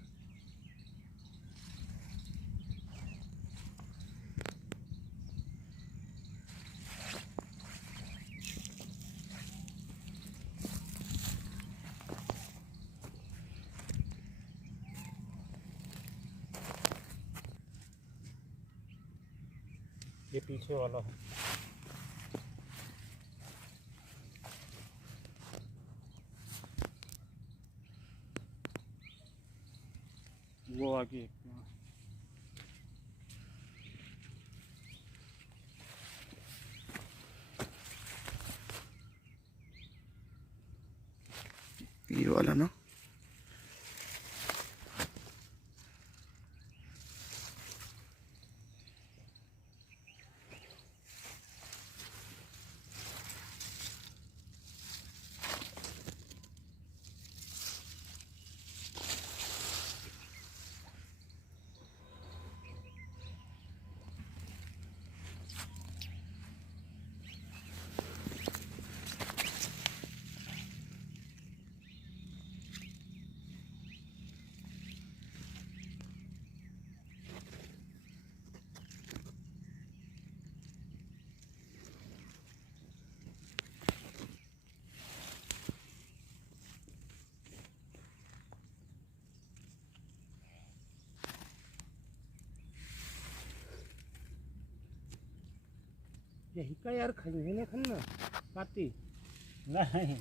ये पीछे वाला है। वो आगे ये वाला ना, यही का यार खंडे ना खन्ना पाती नहीं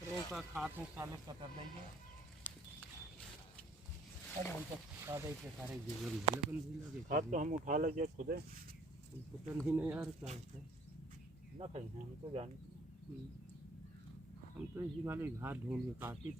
रो का खाते साले कतर देंगे अरे हम तो सादे के सारे जीवन लेकिन भी लगे खाद तो हम उठा लेंगे खुद पता नहीं ना यार क्या होता है ना कहीं हम तो जानते हम तो इसी वाले घाट ढूंढ के काटी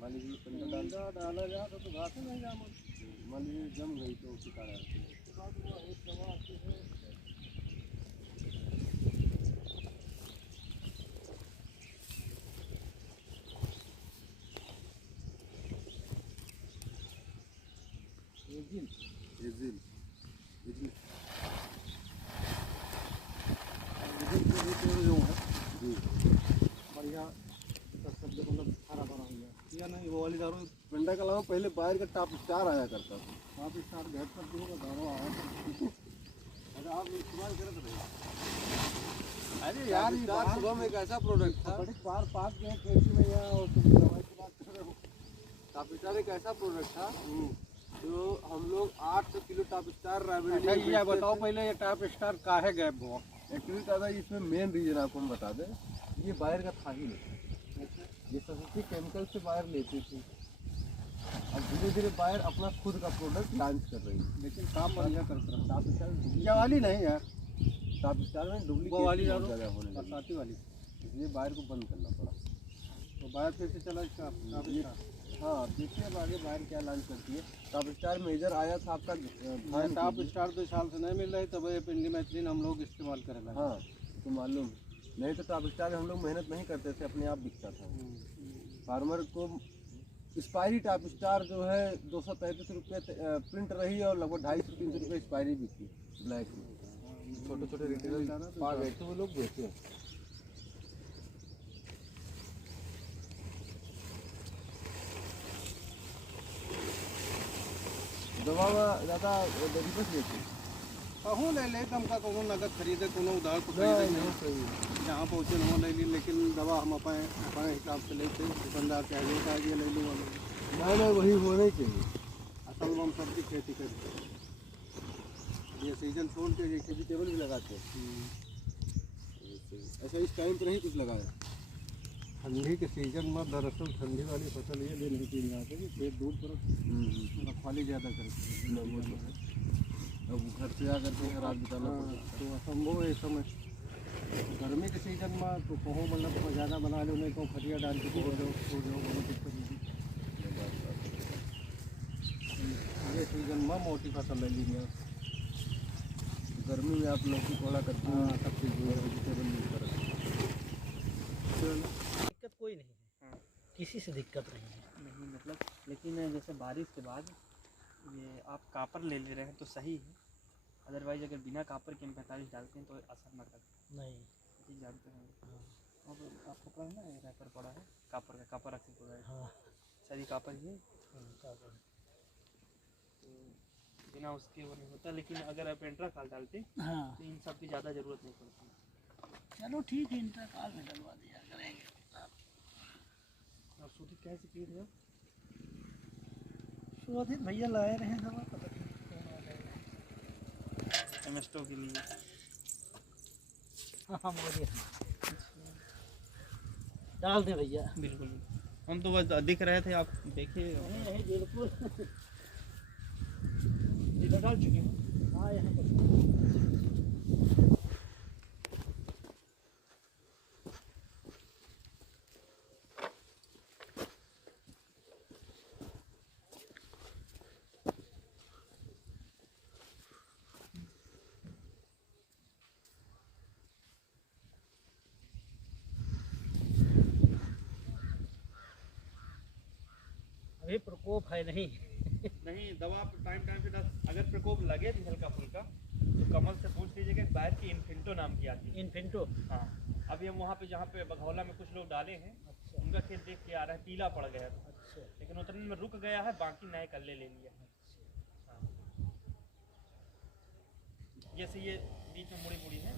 मान लीजिए पंडा डाला जाए तो घास नहीं जाम मान लीजिए जम गई तो उसकी कारण बढ़िया मतलब हरा भरा हुआ या नहीं वो वाली दारू पिंडा के अलावा पहले बाहर का टॉप स्टार आया करता था टॉप स्टार भेंट कर दूँगा दारू आया अरे आप इस्तेमाल करते रहे अरे यार ये सुबह में एक ऐसा प्रोडक्ट था बड़ी बार पाक गए खेती में यहाँ और तुम दवाई की बात कर रहे हो टॉप स्टार एक ऐसा प्रोडक्ट था जो हम लोग 800 किलो टॉप स्टार रायबरेली ये बताओ पहले ये टॉप स्टार काहे गैप हुआ एक्चुअली दादा इसमें मेन रीजन आपको हम बता दें ये बाहर का था ही नहीं ये सस्ती केमिकल से बाहर लेती थी अब धीरे धीरे बाहर अपना खुद का प्रोडक्ट लॉन्च कर रही है लेकिन काम बढ़िया करता है टॉप स्टार वाली नहीं यार टॉप स्टार में डुप्लीकेट वाली बरसाती वाली इसलिए बाहर को बंद करना पड़ा तो बाहर फिर से चला इसका हाँ देखिए अब आगे बाहर क्या लॉन्च करती है टॉप स्टार मेजर आया था आपका टॉप स्टार 2 साल से नहीं मिल रही तब ये पेंडिमेथ्रिन हम लोग इस्तेमाल करें हाँ तो मालूम नहीं तो टॉप स्टार हम लोग मेहनत नहीं करते थे अपने आप बिकता था फार्मर को एक्सपायरी टॉप स्टार जो है 233 रुपये प्रिंट रही और लगभग 250-300 रुपये एक्सपायरी बिकी ब्लैक में छोटे छोटे रिटेलर पा गए थे वो लोग बेचे दवा ज़्यादा दिक्कत लेती कहूँ ले ले कम का कहूँ नगद खरीदे कोनो उधार को खरीदे जहाँ पहुँचे वहाँ ले ली लेकिन दवा हम अपने हिसाब से लेते दुकानदार चाहिए था ये ले लूँ नहीं वही होना ही चाहिए असल में हम सबकी खेती करते हैं ये सीजन छोड़ के ये वेजिटेबल भी लगाते हैं ऐसा इस टाइम पर नहीं कुछ लगाया ठंडी के सीजन में दरअसल ठंडी वाली फसल ये दिन की जाते हैं खेत दूर पर रखवाली ज़्यादा करते हैं अब घर से आकर के रात बिताना तो असंभव है इस समय गर्मी के सीजन में तो कहो मतलब ज़्यादा बना लो नहीं तो खटिया डाल के हो जाओ बहुत दिक्कत नहीं ये सीजन में मोटी फसल ले लीजिए गर्मी में आप लौकी कोड़ा करते हैं सब चीज़ वेजिटेबल यूज करें दिक्कत कोई नहीं है किसी से दिक्कत नहीं है नहीं मतलब लेकिन जैसे बारिश के बाद ये आप कापर ले रहे हैं तो सही है अदरवाइज अगर बिना कापर के हम 45 डालते हैं तो असर ना करते नहीं जी जानते हैं अब आपको पता है ना ये रैपर पड़ा है कापर का कापर रखने पड़ा है हाँ सही कापर ही है कापर तो बिना उसके वो नहीं होता लेकिन अगर आप इंट्राकाल डालते हाँ तो इन सब की ज़्यादा ज़रूरत नहीं पड़ती चलो ठीक है इंट्राकाल में डलवा दिया करेंगे आप शोधित कैसे पी रहे हो शोधित भैया लाए रहे हैं दवा पता नहीं एमएस्टो के लिए हाँ बोलिए डाल दे भैया बिल्कुल हम तो बस दिख रहे थे आप देखिए बिल्कुल इधर डाल चुके हैं हाँ यहाँ पर अभी प्रकोप है नहीं। नहीं, दवा टाइम टाइम से अगर प्रकोप लगे भी हल्का फुल्का तो कमल से पूछ लीजिएगा। बाहर की इन्फिंटो नाम की आती है। इन्फिंटो। हाँ, अभी हम वहाँ पे जहाँ पे बघौला में कुछ लोग डाले हैं, अच्छा उनका खेत देख के आ रहा है पीला पड़ गया था, अच्छा लेकिन उतने में रुक गया है, बाकी नए कल्ले ले लिया। हाँ, जैसे ये बीच में मुड़ी मुड़ी है।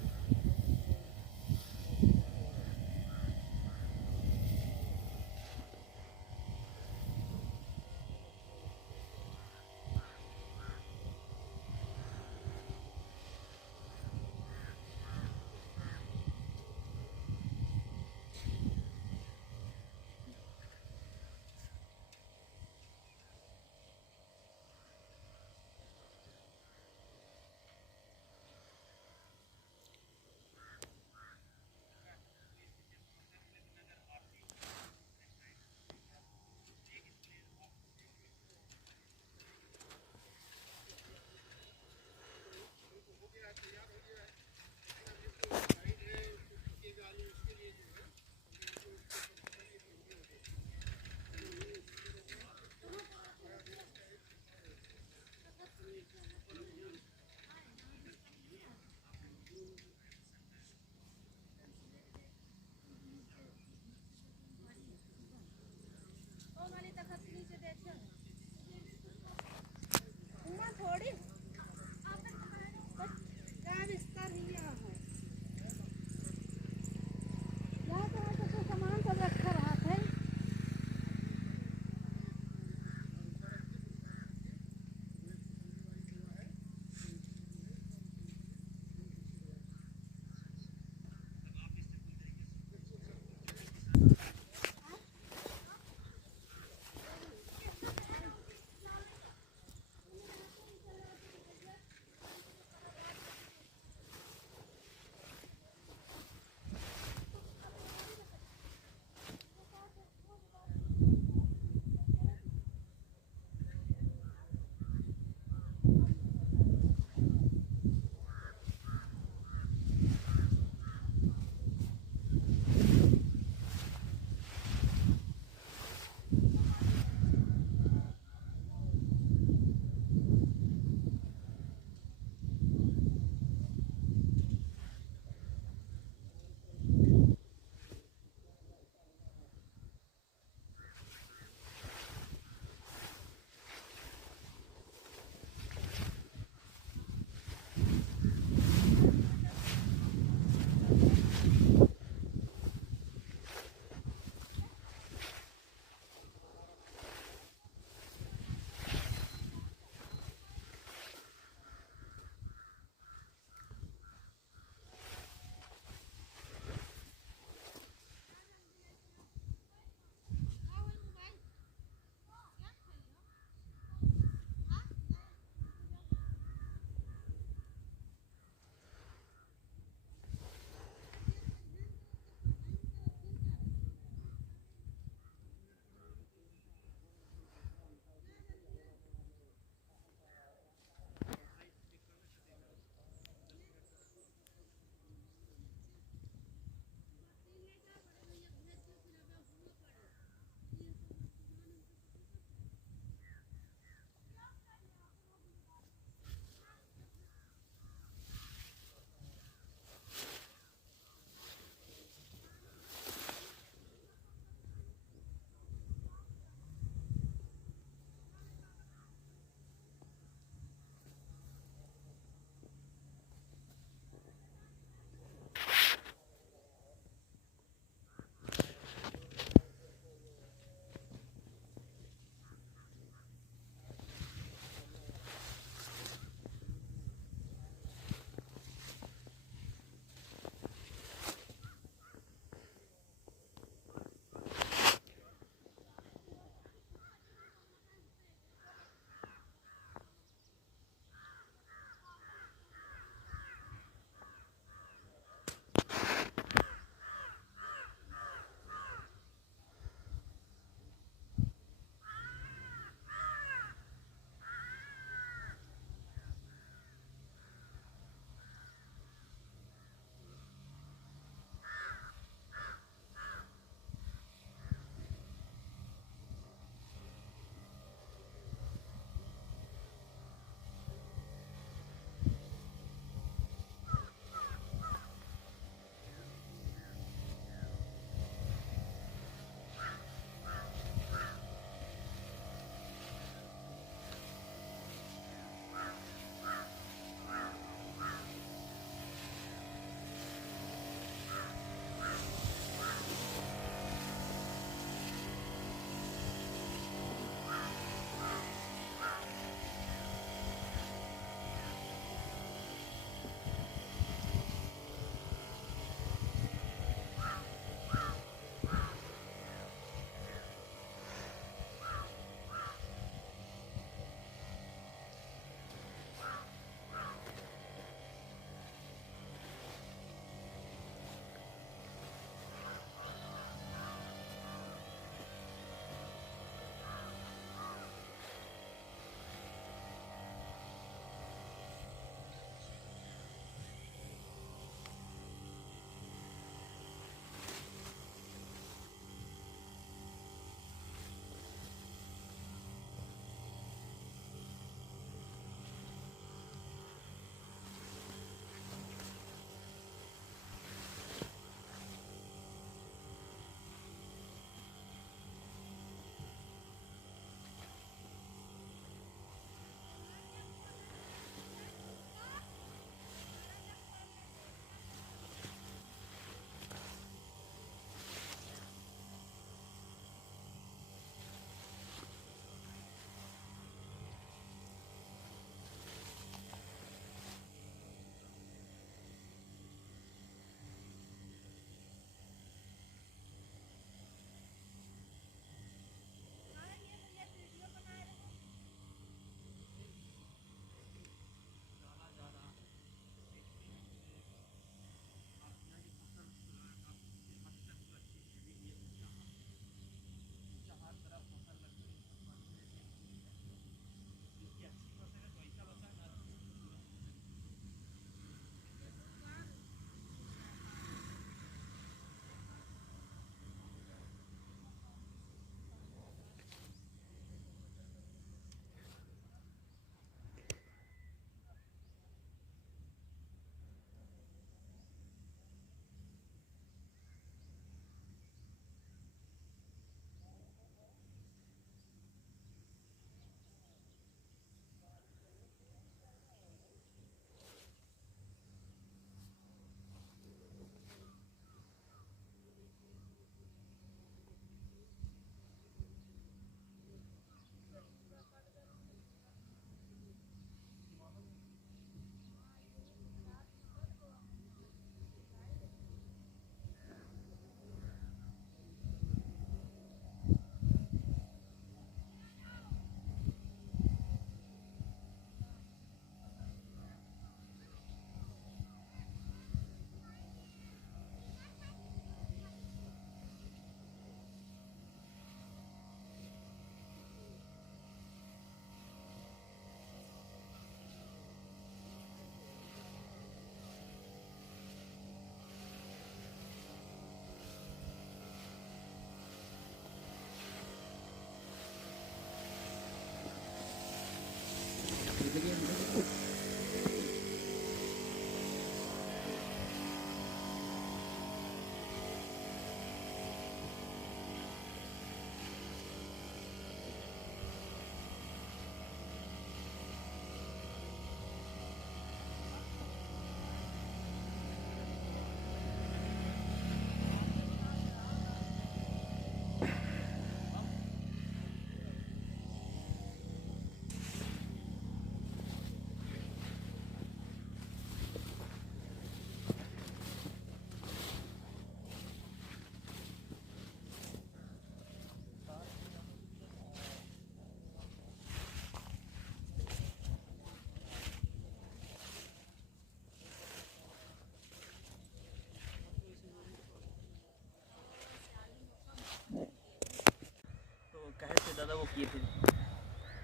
कहे थे दादा वो किए थे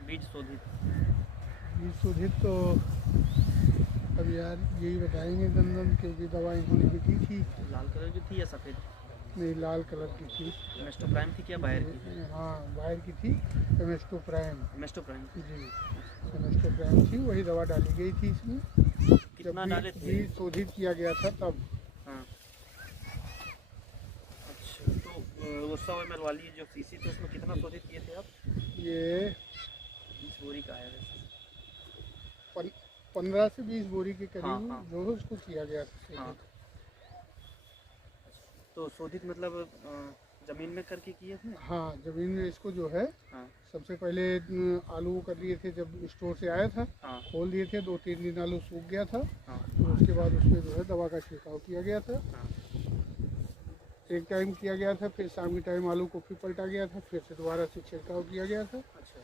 बीज शोधित? बीज शोधित तो अब यार यही बताएंगे दंदन, क्योंकि दवा इन्होंने भी की थी। लाल कलर की थी या सफ़ेद? नहीं, लाल कलर की थी। एमेस्टोप्राइम थी क्या बायर की? हाँ, बाहर की थी, एमेस्टोप्राइम। एमेस्टोप्राइम जी, एमेस्टोप्राइम थी, वही दवा डाली गई थी इसमें। कितना जब डाले थे? बीज शोधित किया गया था तब। हाँ। अच्छा, तो वो 100 ml वाली जो शीशी थी उसमें कितना शोधित किए थे आप? ये 20 बोरी का है वैसे। 15 से 20 बोरी के हाँ, करीब हाँ। जो है उसको किया गया था शोधित। हाँ। तो शोधित मतलब जमीन में करके किए थे? हाँ, जमीन में इसको जो है हाँ। सबसे पहले आलू कर लिए थे, जब स्टोर से आया था हाँ। खोल दिए थे, 2-3 दिन आलू सूख गया था। हाँ। तो उसके बाद उसमें जो है दवा का छिड़काव किया गया था। हाँ। एक टाइम किया गया था, फिर शाम के टाइम आलू को फिर पलटा गया था, फिर से दोबारा से छिड़काव किया गया था। अच्छा।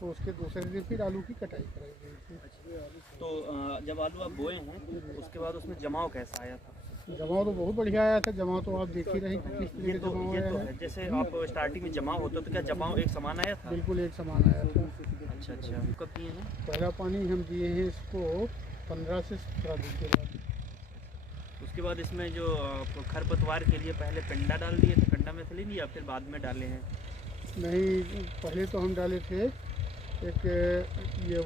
तो उसके दूसरे दिन फिर आलू की कटाई कराई गई थी। तो जब आलू आप बोए हैं उसके बाद उसमें जमाव कैसा आया था? जमाव तो बहुत बढ़िया आया था। जमाव तो आप देख ही रहे हैं कि किस ये तरह तो का जमाव ये आया तो है। है जैसे आप स्टार्टिंग में जमाव होता तो क्या जमाव एक समान आया था? बिल्कुल एक समान आया था। अच्छा अच्छा। कब दिए हैं? पहला पानी हम दिए हैं इसको 15 से 17 दिन के बाद। उसके बाद इसमें जो खरपतवार के लिए पहले पेंडा डाल दिए थे, पेंडा मेथिलीन, या फिर बाद में डाले हैं? नहीं, पहले तो हम डाले थे एक ये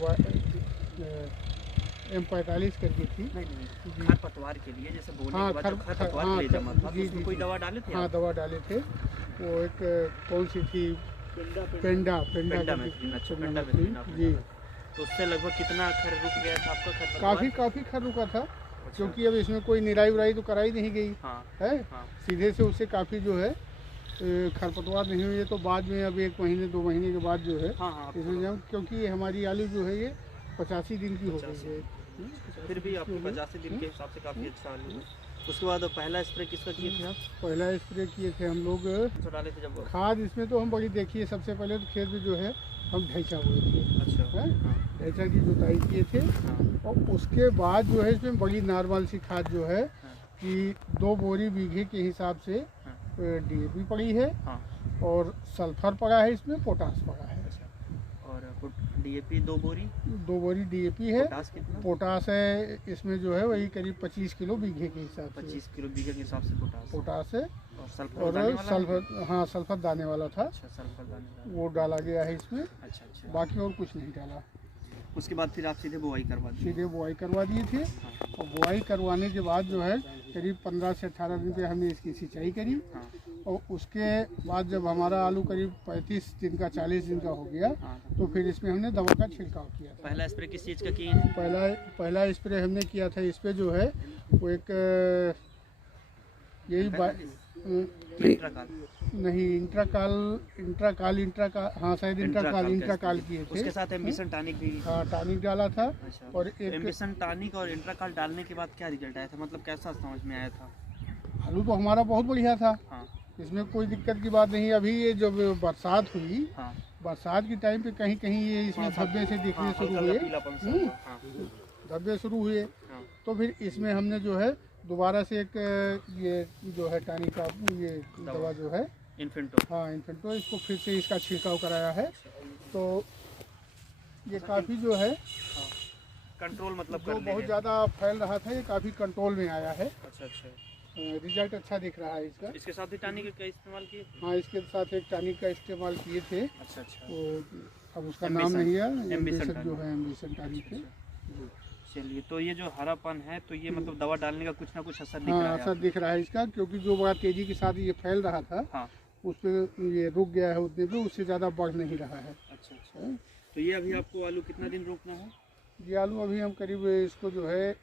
M45 करके थी। नहीं खरपतवार के लिए, जैसे बोने हाँ, के बाद जो खरपतवार के लिए जमा था तो उसमें कोई दवा डाले थे हाँ, आप? दवा डाले थे। वो एक कौन सी थी, पेंडा पेंडा मेथिलीन। अच्छा, पेंडा मेथिलीन आपने जी। डाला। तो उससे लगभग कितना खर रुक गया था आपका खरपतवार? काफ़ी खर रुका था, अच्छा। क्योंकि अब इसमें कोई निराई उराई तो कराई नहीं गई हाँ है। हाँ। सीधे से उससे काफ़ी जो है खरपतवार नहीं हुई है। तो बाद में अब 1 महीने 2 महीने के बाद जो है हाँ हाँ इसमें जब, क्योंकि ये हमारी आलू जो है ये 85 दिन की हो गई है। फिर भी आपको 85 दिन के हिसाब से काफ़ी अच्छा आलू है। उसके बाद पहला स्प्रे किसका किए थे आप? पहला स्प्रे किए थे हम लोग जो डाले थे जब? खाद इसमें तो हम बड़ी देखिए, सबसे पहले तो खेत में जो है हम ढैचा बोए थे। अच्छा। हैं? हाँ ढैचा की जुताई किए थे। हाँ। और उसके बाद जो है इसमें बड़ी नॉर्मल सी खाद जो है हाँ। कि 2 बोरी बीघे के हिसाब से हाँ। DAP पड़ी है हाँ। और सल्फर पड़ा है, इसमें पोटास पड़ा है। और DAP 2 बोरी, 2 बोरी DAP है। पोटास कितना? पोटास है इसमें जो है वही करीब 25 किलो बीघे के हिसाब से 25 किलो बीघे के हिसाब से पोटास। पोटास है। और सल्फर और दाने वाला? सल्फर, हाँ, सल्फर दाने वाला था, अच्छा, सल्फर दाने वाला। वो डाला गया है इसमें। अच्छा अच्छा। बाकी और कुछ नहीं डाला। उसके बाद फिर आप सीधे बुआई करवा दी? सीधे बुआई करवा दिए थे। और बुआई करवाने के बाद जो है करीब 15 से 18 दिन पे हमने इसकी सिंचाई करी। हाँ। और उसके बाद जब हमारा आलू करीब 35 दिन का 40 दिन का हो गया हाँ। तो फिर इसमें हमने दवा का छिड़काव किया था। पहला स्प्रे किस चीज़ का किए हैं? पहला स्प्रे हमने किया था इस पे जो है वो एक यही इंट्राकाल? नहीं, इंट्राकाल, हाँ शायद इंट्राकाल किए थे। उसके साथ एम्बिशन टॉनिक भी? हाँ, टॉनिक डाला था। अच्छा। और एक एम्बिशन टॉनिक और इंट्राकाल डालने के बाद क्या रिजल्ट आया था, मतलब कैसा समझ में आया था? आलू तो हमारा बहुत बढ़िया था। हाँ। इसमें कोई दिक्कत की बात नहीं। अभी ये जब बरसात हुई, हाँ। बरसात के टाइम पे कहीं कहीं ये इसमें धब्बे से दिखने शुरू हुए, धब्बे शुरू हुए। हाँ। तो फिर इसमें हमने जो है दोबारा से एक ये जो है टानी का ये दवा जो है इन्फेंटो, हाँ इन्फेंटो, इसको फिर से इसका छिड़काव कराया है। तो ये काफ़ी जो है कंट्रोल मतलब जो बहुत ज़्यादा फैल रहा था ये काफ़ी कंट्रोल में आया है। अच्छा अच्छा। रिजल्ट अच्छा दिख रहा है इसका। इसके साथ ही टॉनिक का इस्तेमाल किए? हाँ, इसके साथ एक टॉनिक का इस्तेमाल किए थे। अच्छा अच्छा। तो अब उसका नाम नहीं है, एम्बिशन जो है एम्बिशन टॉनिक है। चलिए, तो ये जो हरापन है तो ये मतलब दवा डालने का कुछ ना कुछ असर दिख हाँ, रहा है? असर दिख रहा है इसका, क्योंकि जो बड़ा तेजी के साथ ये फैल रहा था हाँ। उस पर ये रुक गया है उतने पे, उससे ज़्यादा बढ़ नहीं रहा है। अच्छा अच्छा। तो ये अभी आपको आलू कितना दिन रोकना है? ये आलू अभी हम करीब इसको जो है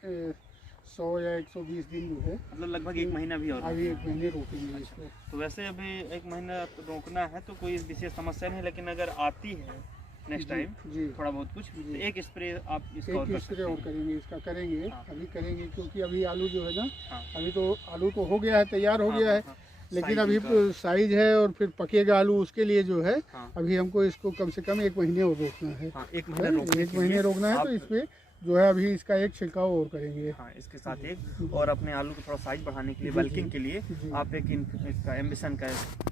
100 या 120 दिन जो है, मतलब लगभग 1 महीना भी और? अभी 1 महीने रोकेंगे इसको। तो वैसे अभी 1 महीना तो रोकना है तो कोई विशेष समस्या नहीं, लेकिन अगर आती है नेक्स्ट टाइम जी, थोड़ा बहुत कुछ तो एक स्प्रे आप इसका और एक कर स्प्रे सकते और हैं। करेंगे, इसका करेंगे। हाँ। अभी करेंगे क्योंकि अभी आलू जो है ना, हाँ। अभी तो आलू तो हो गया है, तैयार हो हाँ, गया है। हाँ, लेकिन साइज अभी इनका। साइज है और फिर पकेगा आलू, उसके लिए जो है हाँ। अभी हमको इसको कम से कम 1 महीने और रोकना है। हाँ, 1 महीना रोकने एक के महीने लिए रोकना है। तो आप- इस पे जो है अभी इसका एक छिड़काव और करेंगे। हाँ, इसके साथ एक और अपने आलू को थोड़ा साइज बढ़ाने के लिए, बल्किंग के लिए जी। आप एक इसका एम्बिशन का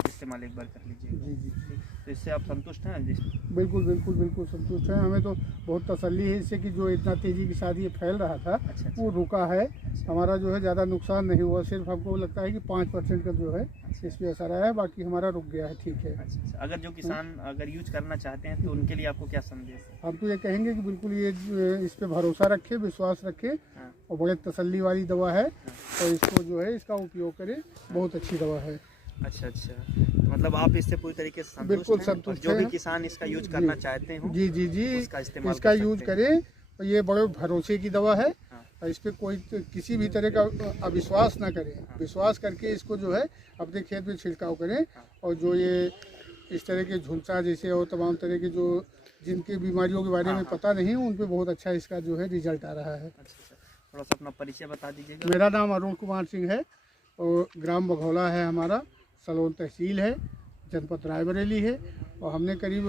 इस्तेमाल एक बार कर लीजिए। जी जी। तो इससे आप संतुष्ट हैं जिस बिल्कुल बिल्कुल बिल्कुल संतुष्ट हैं। हमें तो बहुत तसल्ली है इससे कि जो इतना तेज़ी के साथ ये फैल रहा था अच्छा वो रुका है। हमारा जो है ज़्यादा नुकसान नहीं हुआ, सिर्फ हमको लगता है कि 5% का जो है इस पर असर आया है, बाकी हमारा रुक गया है। ठीक है। अच्छा। अगर जो किसान अगर यूज करना चाहते हैं तो उनके लिए आपको क्या संदेश है? हम तो ये कहेंगे कि बिल्कुल ये इस पे भरोसा रखें, विश्वास रखें हाँ। और बड़े तसल्ली वाली दवा है और इसको जो है इसका उपयोग करें, बहुत अच्छी दवा है। अच्छा अच्छा, तो मतलब आप इससे पूरी तरीके से संतुष्ट बिल्कुल हैं? संतुष्ट जो भी हैं। किसान इसका यूज करना चाहते हो जी जी जी इसका इस्तेमाल इसका कर यूज सकते हैं। करें और ये बड़े भरोसे की दवा है हाँ। और इस पर कोई किसी भी तरह का अविश्वास ना करें। विश्वास करके इसको जो है अपने खेत में छिड़काव करें और जो ये इस तरह के झुलसा जैसे और तमाम तरह के जो जिनकी बीमारियों के बारे में पता नहीं उन पे बहुत अच्छा इसका जो है रिजल्ट आ रहा है। अच्छा अच्छा, थोड़ा सा अपना परिचय बता दीजिएगा। मेरा नाम अरुण कुमार सिंह है और ग्राम बघौला है हमारा, सलोन तहसील है, जनपद रायबरेली है और हमने करीब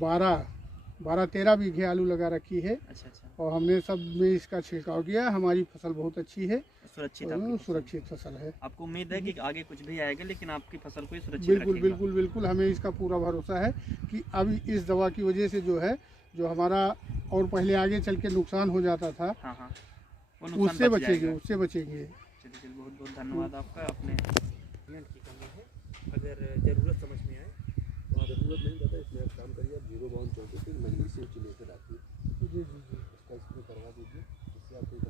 12-13 बीघे आलू लगा रखी है अच्छा अच्छा, और हमने सब में इसका छिड़काव किया। हमारी फसल बहुत अच्छी है, सुरक्षित आपकी सुरक्षित फसल है। आपको उम्मीद है कि आगे कुछ भी आएगा लेकिन आपकी फसल को ही सुरक्षित बिल्कुल रखेगा। बिल्कुल बिल्कुल हमें इसका पूरा भरोसा है कि अब इस दवा की वजह से जो है जो हमारा और पहले आगे चल के नुकसान हो जाता था हाँ हाँ, वो नुकसान उससे बच बचेंगे, जाएगा। उससे बचेंगे। चलिए चलिए, बहुत बहुत धन्यवाद आपका। अपने की कमी है, अगर ज़रूरत समझ में आए तो आप ज़रूरत नहीं पता, इसलिए आप काम करिए। आप 0 बाउंड 34 मैग्नीशियम चिलेटेड आती है, जी जी जी इसका स्प्रे करवा दीजिए। इससे आपको ये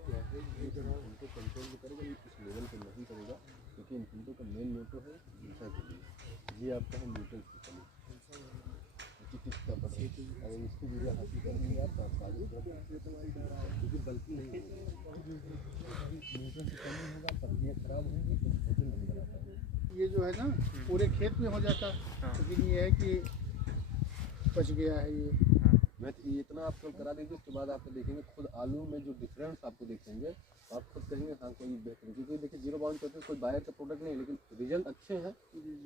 क्या है, ये जब इनको कंट्रोल में करेगा ये इस लेवल पे नहीं करेगा, क्योंकि इनको का मेन मोटो है मीठा के लिए। ये आपका है न्यूट्रल की कमी चिकित्सा पर है। अगर इसकी यूरिया हासिल कर लेंगे आप क्योंकि बल्कि नहीं न्यूट्रल की कमी होगा, पत्तियाँ खराब होंगी तो भोजन नहीं बना पाएंगे। ये जो है ना पूरे खेत में हो जाता, लेकिन ये है कि बच गया है ये। मैं तो ये इतना आप कल करा दीजिए, उसके बाद आप देखेंगे खुद आलू में जो डिफरेंस आपको देखेंगे तो आप खुद कहेंगे हाँ कोई बेहतरीन, क्योंकि देखिए 0 बाउंड करते कोई बाहर का प्रोडक्ट नहीं, लेकिन रिजल्ट अच्छे हैं,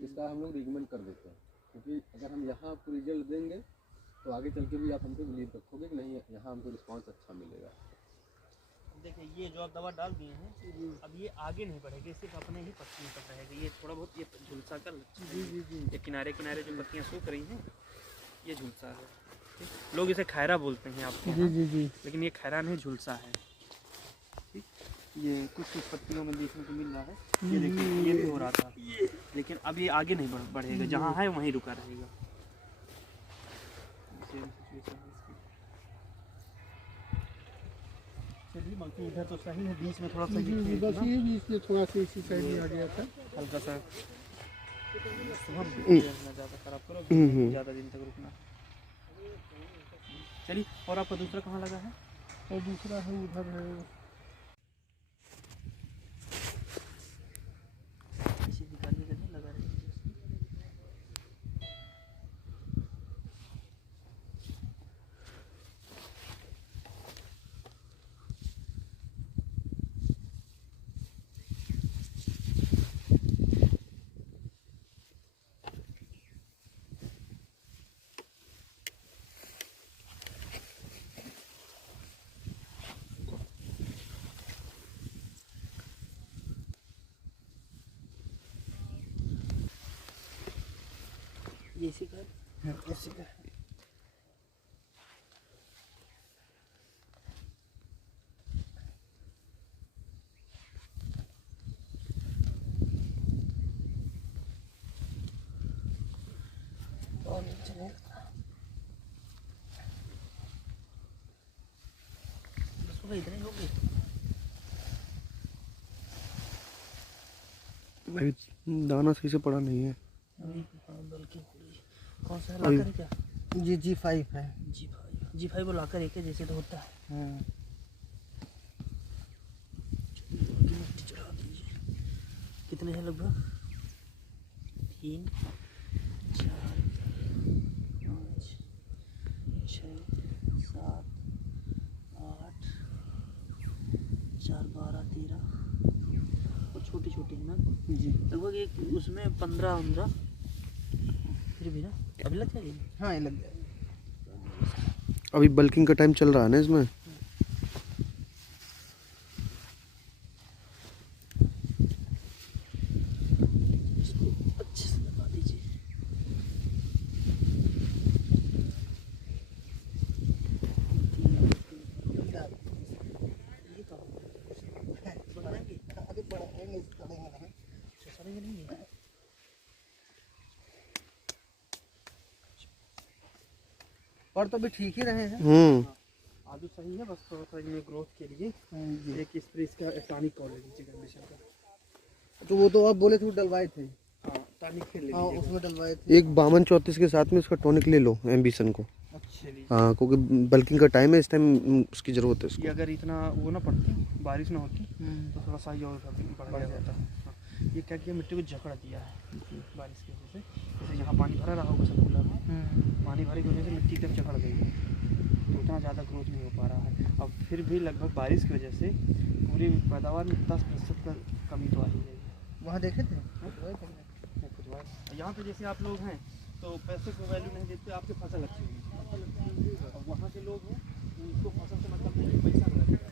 इसका हम लोग रिकमेंड कर देते हैं। क्योंकि अगर हम यहाँ आपको रिजल्ट देंगे तो आगे चल के भी आप हमको बिलीव रखोगे कि नहीं यहाँ हमको रिस्पॉन्स अच्छा मिलेगा। देखिए ये जो आप दवा डाल दिए हैं अब ये आगे नहीं बढ़ेगी, सिर्फ अपने ही पत्तियों पर रहेगा। ये थोड़ा बहुत ये झुलसा का लक्षण है। ये किनारे किनारे जो पत्तियाँ सूख रही हैं ये झुलसा है। ठीक? लोग इसे खैरा बोलते हैं आपके जी यहाँ, जी जी लेकिन ये खैरा नहीं झुलसा है। ठीक, ये कुछ कुछ पत्तियों में देखने को मिल रहा है। ये देखिए ये भी हो रहा था, लेकिन अब ये आगे नहीं बढ़ेगा, जहाँ है वहीं रुका रहेगा। सेम सिचुएशन है इसकी। चलिए बाकी इधर तो सही है, बीच में थोड़ा सा जी जी बस ये बीच में थोड़ा सा इसी साइड में आ गया था। हल्का सा ज़्यादा खराब करो, ज़्यादा दिन तक रुकना। चलिए, और आपका दूसरा कहाँ लगा है? और दूसरा है उधर है इसी निकालने का नहीं लगा रही है। ये इसी का है? इसी का है। और नहीं चलेगा। बस हो गई, इतनी हो गई। अभी दाना सही से पड़ा नहीं है। बल्कि कौन सा लाकर है क्या? जी G5 है। G5 लाकर एक है जैसे तो होता है। चढ़ा दीजिए। कितने हैं लगभग? 3 4 5 6 7 8 4 12 13 और छोटी छोटी है ना जी लगभग एक उसमें 15 फिर भी ना अभी लग जाएगी। हाँ ये लग गया। अभी बल्किंग का टाइम चल रहा है ना इसमें। इसको पर तो भी ठीक ही रहे हैं। आलू सही है, बस थोड़ा सा ये ग्रोथ के लिए एक स्प्रे इसका टॉनिक और ले लीजिए कंडीशन का। तो वो तो आप बोले थे डलवाए थे। हाँ टॉनिक फिर ले हाँ लीजिए। उसमें डलवाए थे। एक 52-34 के साथ में इसका टॉनिक ले लो एम्बिशन को। अच्छे लीजिए। हाँ क्योंकि बल्किंग का टाइम है, इस टाइम उसकी ज़रूरत है ये इसको। अगर इतना वो ना पड़ती, बारिश ना होती तो थोड़ा सा ये और बढ़ गया होता। हाँ, ये क्या किया, मिट्टी को जकड़ दिया है बारिश की वजह से। जैसे यहाँ पानी भरा रहा होगा सब गुलाब में, पानी भरे की वजह से मिट्टी एकदम जकड़ गई है, तो उतना ज़्यादा ग्रोथ नहीं हो पा रहा है। अब फिर भी लगभग बारिश की वजह से पूरी पैदावार में 10% का कमी तो आ ही जाएगी। वहाँ देखे थे। यहाँ पे जैसे आप लोग हैं तो पैसे को वैल्यू नहीं देते, आपकी फसल अच्छी होगी। और वहाँ के लोग हैं उनको फसल से मतलब नहीं, पैसा मिला जाता है।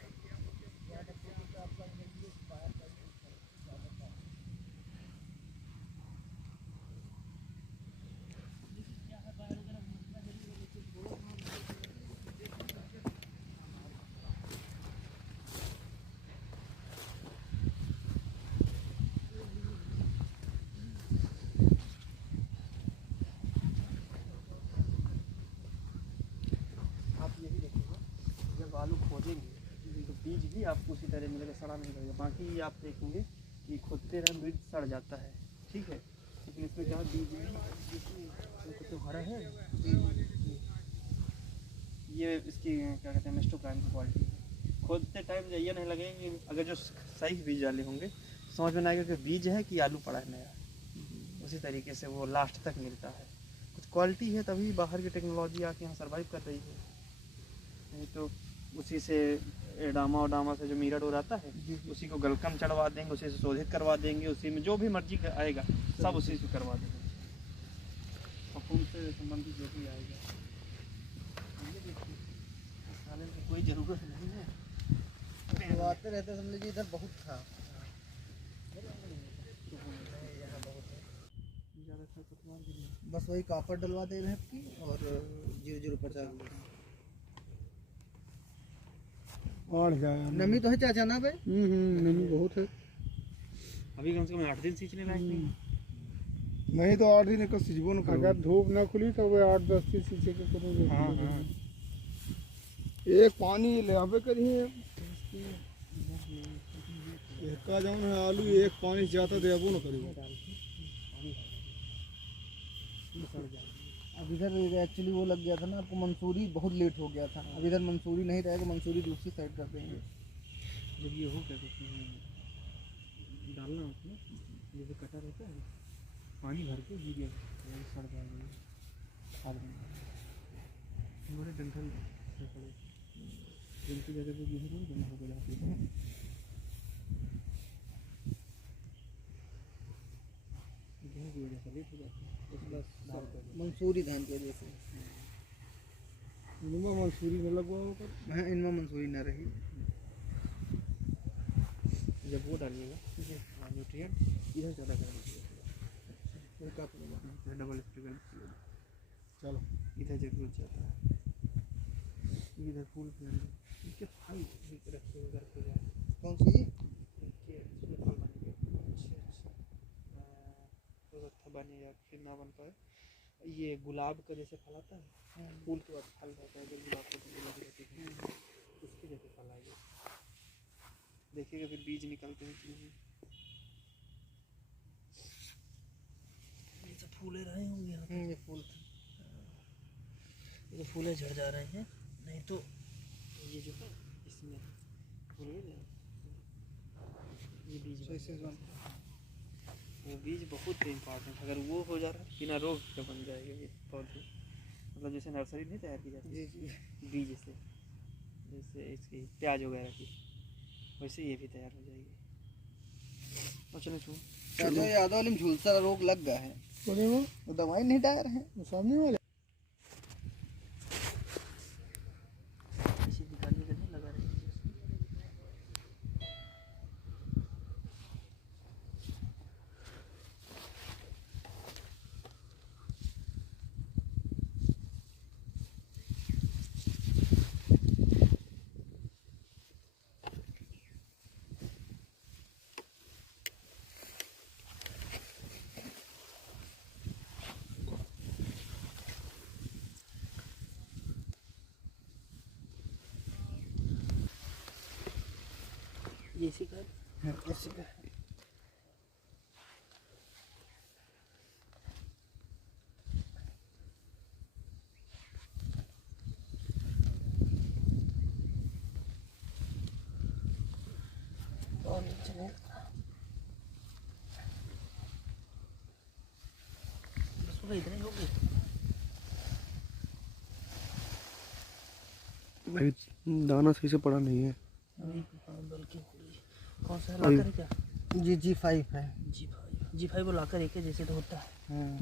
आलू खोदेंगे तो बीज भी आपको उसी तरह मिलेगा, सड़ा नहीं रहेगा। बाकी आप देखेंगे कि खोदते रहे बीज सड़ जाता है, ठीक है, लेकिन इसमें क्या बीज तो हरा है। ये इसकी क्या कहते हैं मेस्टोप्लान की क्वालिटी है। खोदते टाइम ये नहीं लगेगा कि अगर जो सही बीज वाले होंगे समझ में आएगा कि बीज है कि आलू पड़ा है नया। उसी तरीके से वो लास्ट तक मिलता है। कुछ क्वालिटी है तभी बाहर की टेक्नोलॉजी आके यहाँ सर्वाइव कर रही है, नहीं तो उसी से एडामा ओडामा से जो मीरा आता है उसी को गलकम चढ़वा देंगे, उसी से शोधित करवा देंगे, उसी में जो भी मर्जी आएगा सब उसी से करवा देंगे। और फूल से संबंधित जो भी आएगा ये देखिए, इस सालन की कोई ज़रूरत नहीं है। तो आते रहते समझ लीजिए इधर बहुत था। बस वही कापर डलवा दे रहे हैं आपकी और 0050। और जाए नमी तो है चाचा ना भाई। नमी बहुत है। अभी कम से कम 8 दिन सींचने लायक नहीं। नहीं तो 8 दिन का सीजबो न अगर धूप ना खुली तो वो 8-10 दिन सींचे के करोगे। हाँ। एक पानी ले आवे करिए एक का जाऊन है आलू, एक पानी ज्यादा देबो न करिए। अब इधर एक्चुअली वो लग गया था ना आपको, मंसूरी बहुत लेट हो गया था। अब इधर मंसूरी नहीं रहेगा, मंसूरी दूसरी साइड कर देंगे। जब ये हो क्या कहते हैं डालना उसमें, जैसे कटा रहता है पानी भर के गिर गया सड़ जाएगा खाद में। बड़े डंठल जिनकी जगह पे गिर रही जमा हो जाती है। गेहूँ की वजह से लेट हो जाती है। मंसूरी धान की वजह से इनमें मंसूरी न लगवाओ कर। हाँ इनमें मंसूरी ना रही। जब वो डालिएगा न्यूट्रिएंट इधर ज़्यादा कर दीजिएगा, डबल स्प्रिंकल चलो इधर जरूरत ज़्यादा है। इधर फूल इनके फल रखिए उधर पे जाए। कौन सी इनके अच्छे फल बनेंगे, अच्छे बने या फिर ना बन पाए। ये गुलाब का जैसे फल आता है, फूल के बाद फल रहता है, गुलाब का गुलाब रहती है उसके जैसे फल आएगा। देखिएगा फिर बीज निकलते हैं कि नहीं। ये तो फूले रहे होंगे यहाँ। ये फूल ये तो फूले झड़ जा रहे हैं, नहीं तो ये जो है इसमें फूल ये बीज वो बीज बहुत इम्पॉर्टेंट। अगर वो हो जा रहा है बिना रोग के बन जाएगा ये पौधे। मतलब जैसे नर्सरी नहीं तैयार की जाती है बीज से, जैसे इसकी प्याज वगैरह की, वैसे ये भी तैयार हो जाएगी। और चलो चाचा यादव वाले में झुलसा रोग लग गया है, वो दवाई नहीं डाल रहे हैं सामने वाले। इसी निकालने का नहीं लगा रहे हैं। ये इसी का है? इसी का है। और नीचे में बस हो गए, इतने ही हो गए। भाई दाना सही से पड़ा नहीं है। बल्कि कौन सा लाकर है क्या? जी G5 है। G5 वो लाकर एक है जैसे तो होता है। हाँ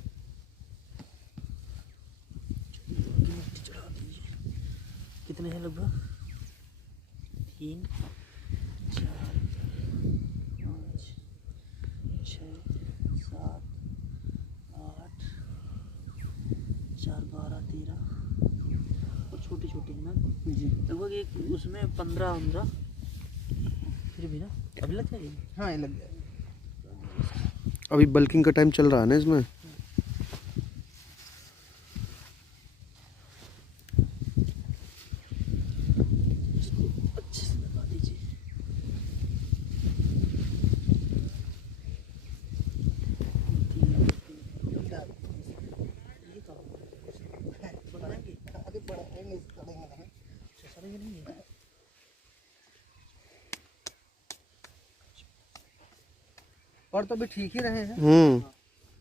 मिट्टी चढ़ा दीजिए। कितने हैं लगभग? 3 4 5 6 7 8 4 12 13 और छोटी छोटी है ना जी। लगभग एक उसमें 15 फिर भी ना अभी लग जाएगी। हाँ ये लग जाएगा। अभी बल्किंग का टाइम चल रहा है ना इसमें। इसको अच्छे से लगा दीजिए। ये कहाँ बनाएंगे? अरे बड़ा है नहीं करेंगे नहीं। सड़ेंगे नहीं है। पर तो अभी ठीक ही रहे हैं।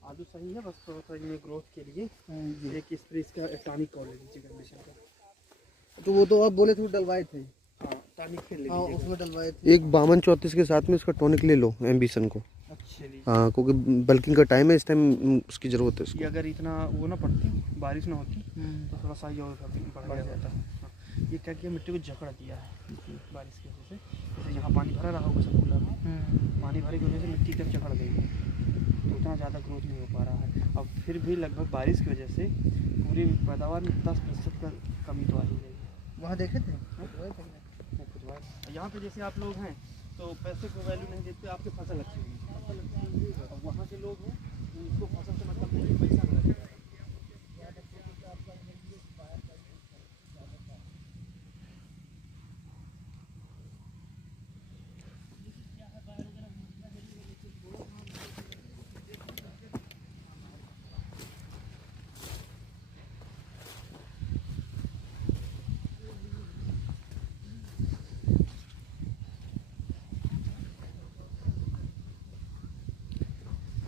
आलू सही है, बस थोड़ा सा इनमें ग्रोथ के लिए जी। एक स्प्रे इसका टॉनिक और ले लीजिए कंडीशन का। तो वो तो आप बोले थे वो डलवाए थे। हाँ टॉनिक खेल ले हाँ लीजिए। उसमें डलवाए थे। एक 52-34 के साथ में इसका टॉनिक ले लो एम्बिशन को। अच्छे लीजिए। हाँ क्योंकि बल्किंग का टाइम है, इस टाइम उसकी ज़रूरत है ये इसको। अगर इतना वो ना पड़ती, बारिश ना होती तो थोड़ा सा ये और बढ़ जाता। हाँ, ये क्या किया, मिट्टी को जकड़ दिया है बारिश की वजह से। जैसे यहाँ पानी भरा रहा होगा सब कूलर में, पानी भरे की वजह से मिट्टी कब जकड़ गई है तो उतना ज़्यादा ग्रोथ नहीं हो पा रहा है। अब फिर भी लगभग बारिश की वजह से पूरी पैदावार में 10% का कमी तो आ ही गई है। वहाँ देखे थे। यहाँ पे जैसे आप लोग हैं तो पैसे को वैल्यू नहीं देते, आपकी फसल अच्छी हुई। और वहाँ के लोग हैं उनको फसल से मतलब नहीं, पैसा मिला जाता है।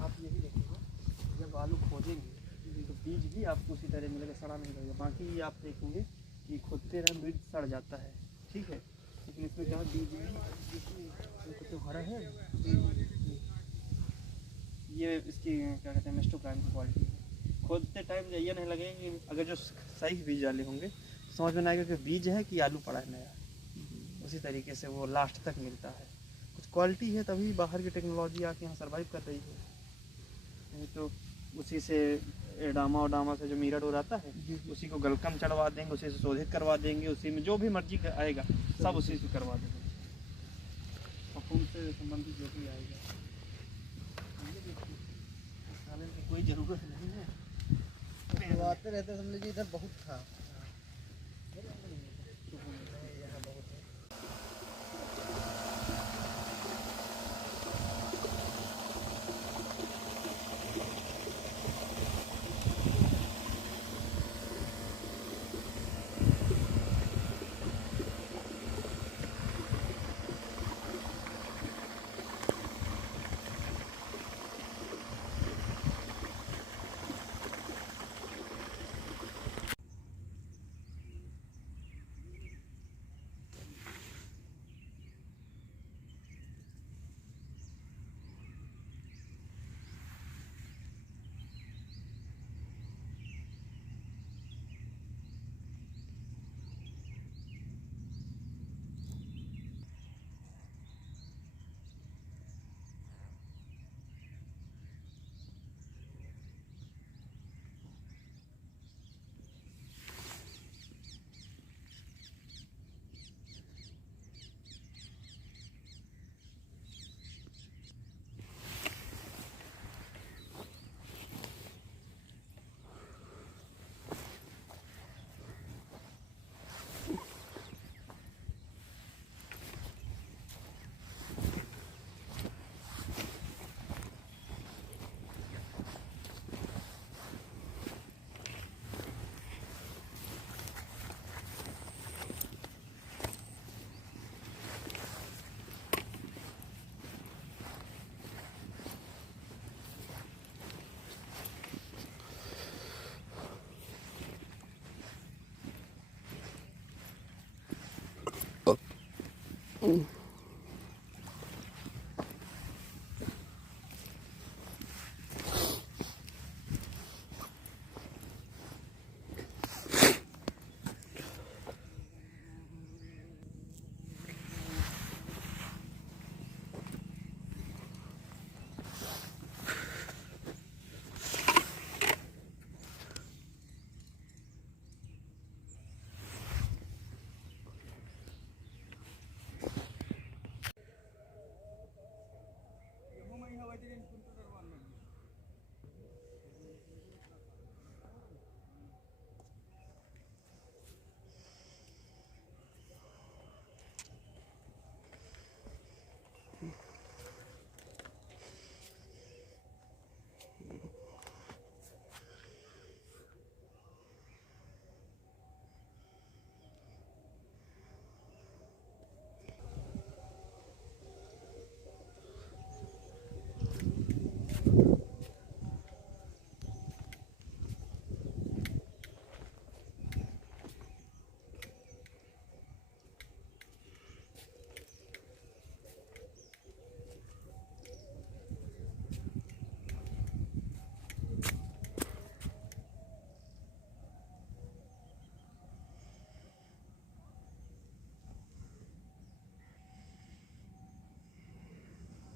आप यही देखिएगा, जब आलू खोदेंगे तो बीज भी आपको उसी तरह मिलेगा, सड़ा नहीं रहेगा। बाकी आप देखेंगे कि खोदते रहे बीज सड़ जाता है, ठीक है। लेकिन इसमें क्या बीज भी तो हरा है। ये इसकी क्या कहते हैं मेस्टोप्लान की क्वालिटी है। खोदते टाइम ये नहीं लगेगा कि अगर जो सही बीज डाले होंगे तो समझ में आएगा कि बीज है कि आलू पड़ा है नया। उसी तरीके से वो लास्ट तक मिलता है। कुछ क्वालिटी है तभी बाहर की टेक्नोलॉजी आके यहाँ सर्वाइव कर रही है। नहीं तो उसी से एडामा ओडामा से जो मीरट हो जाता है उसी को गलकम चढ़वा देंगे, उसी से शोधित करवा देंगे, उसी में जो भी मर्जी आएगा सब उसी से करवा देंगे। फफूंद से संबंधित जो भी आएगा खाने की कोई ज़रूरत नहीं है। आते रहते समझ लीजिए इधर बहुत था।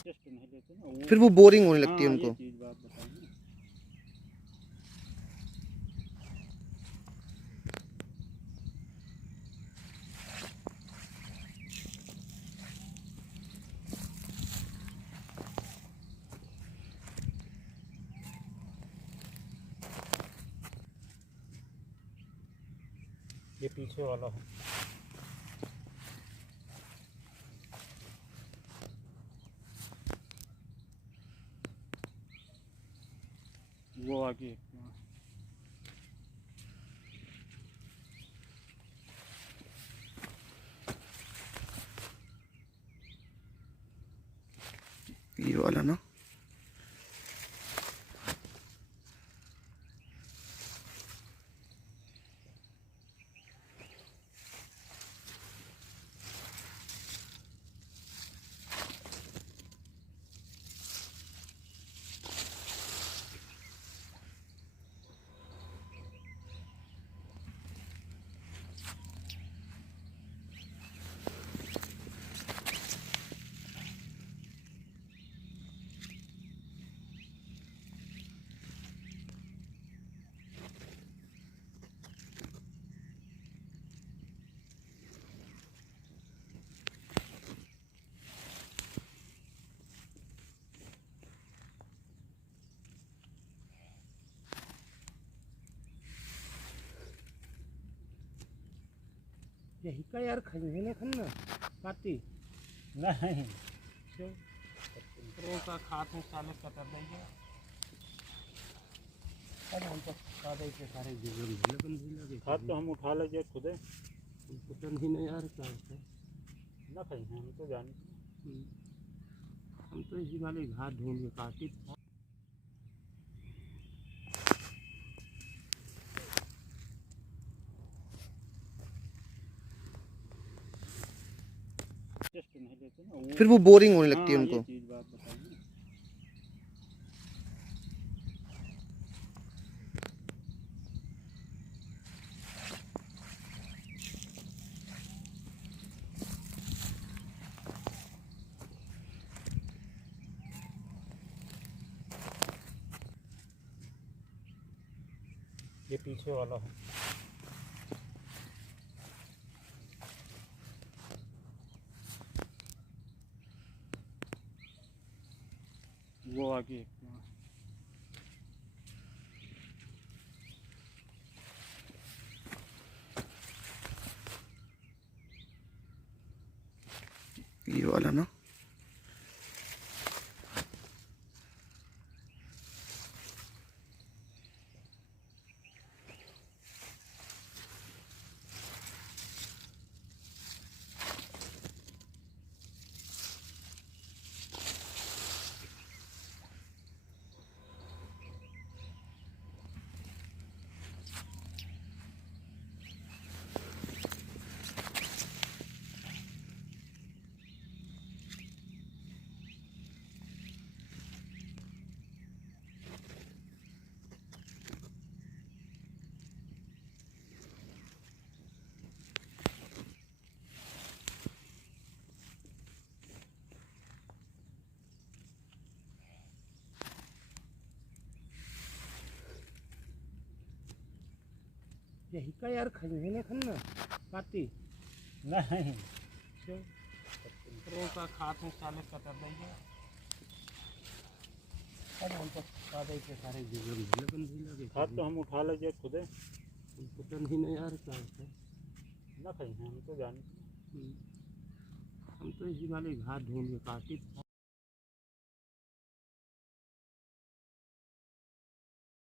टेस्ट नहीं लेते ना फिर वो बोरिंग होने लगती है हाँ, उनको। ये चीज़ बात बताइए। ये पीछे वाला है। वो आगे ये वाला ना। यही का यार खरीदने ना खन्ना पाती नहीं क्यों रो का खाते साले कतर देंगे। अरे हम तो सादे के सारे खाद तो हम उठा लेंगे खुद पता नहीं ना यार क्या होता है ना कहीं हम तो जानते हम तो इसी वाले घाट ढूंढ के काटी टेस्ट नहीं लेते ना फिर वो बोरिंग होने लगती है हाँ, उनको। ये चीज़ बात बताइए। ये पीछे वाला है। वो आगे ये वाला ना। यही का यार खरीदने ना खन्ना पाती नहीं क्यों रो का खाते साले कतर देंगे। अरे हम तो सादे के सारे खाद तो हम उठा लेंगे खुद पता नहीं ना यार क्या होता है ना कहीं हम तो जानते हम तो इसी वाले घाट ढूंढ के काटी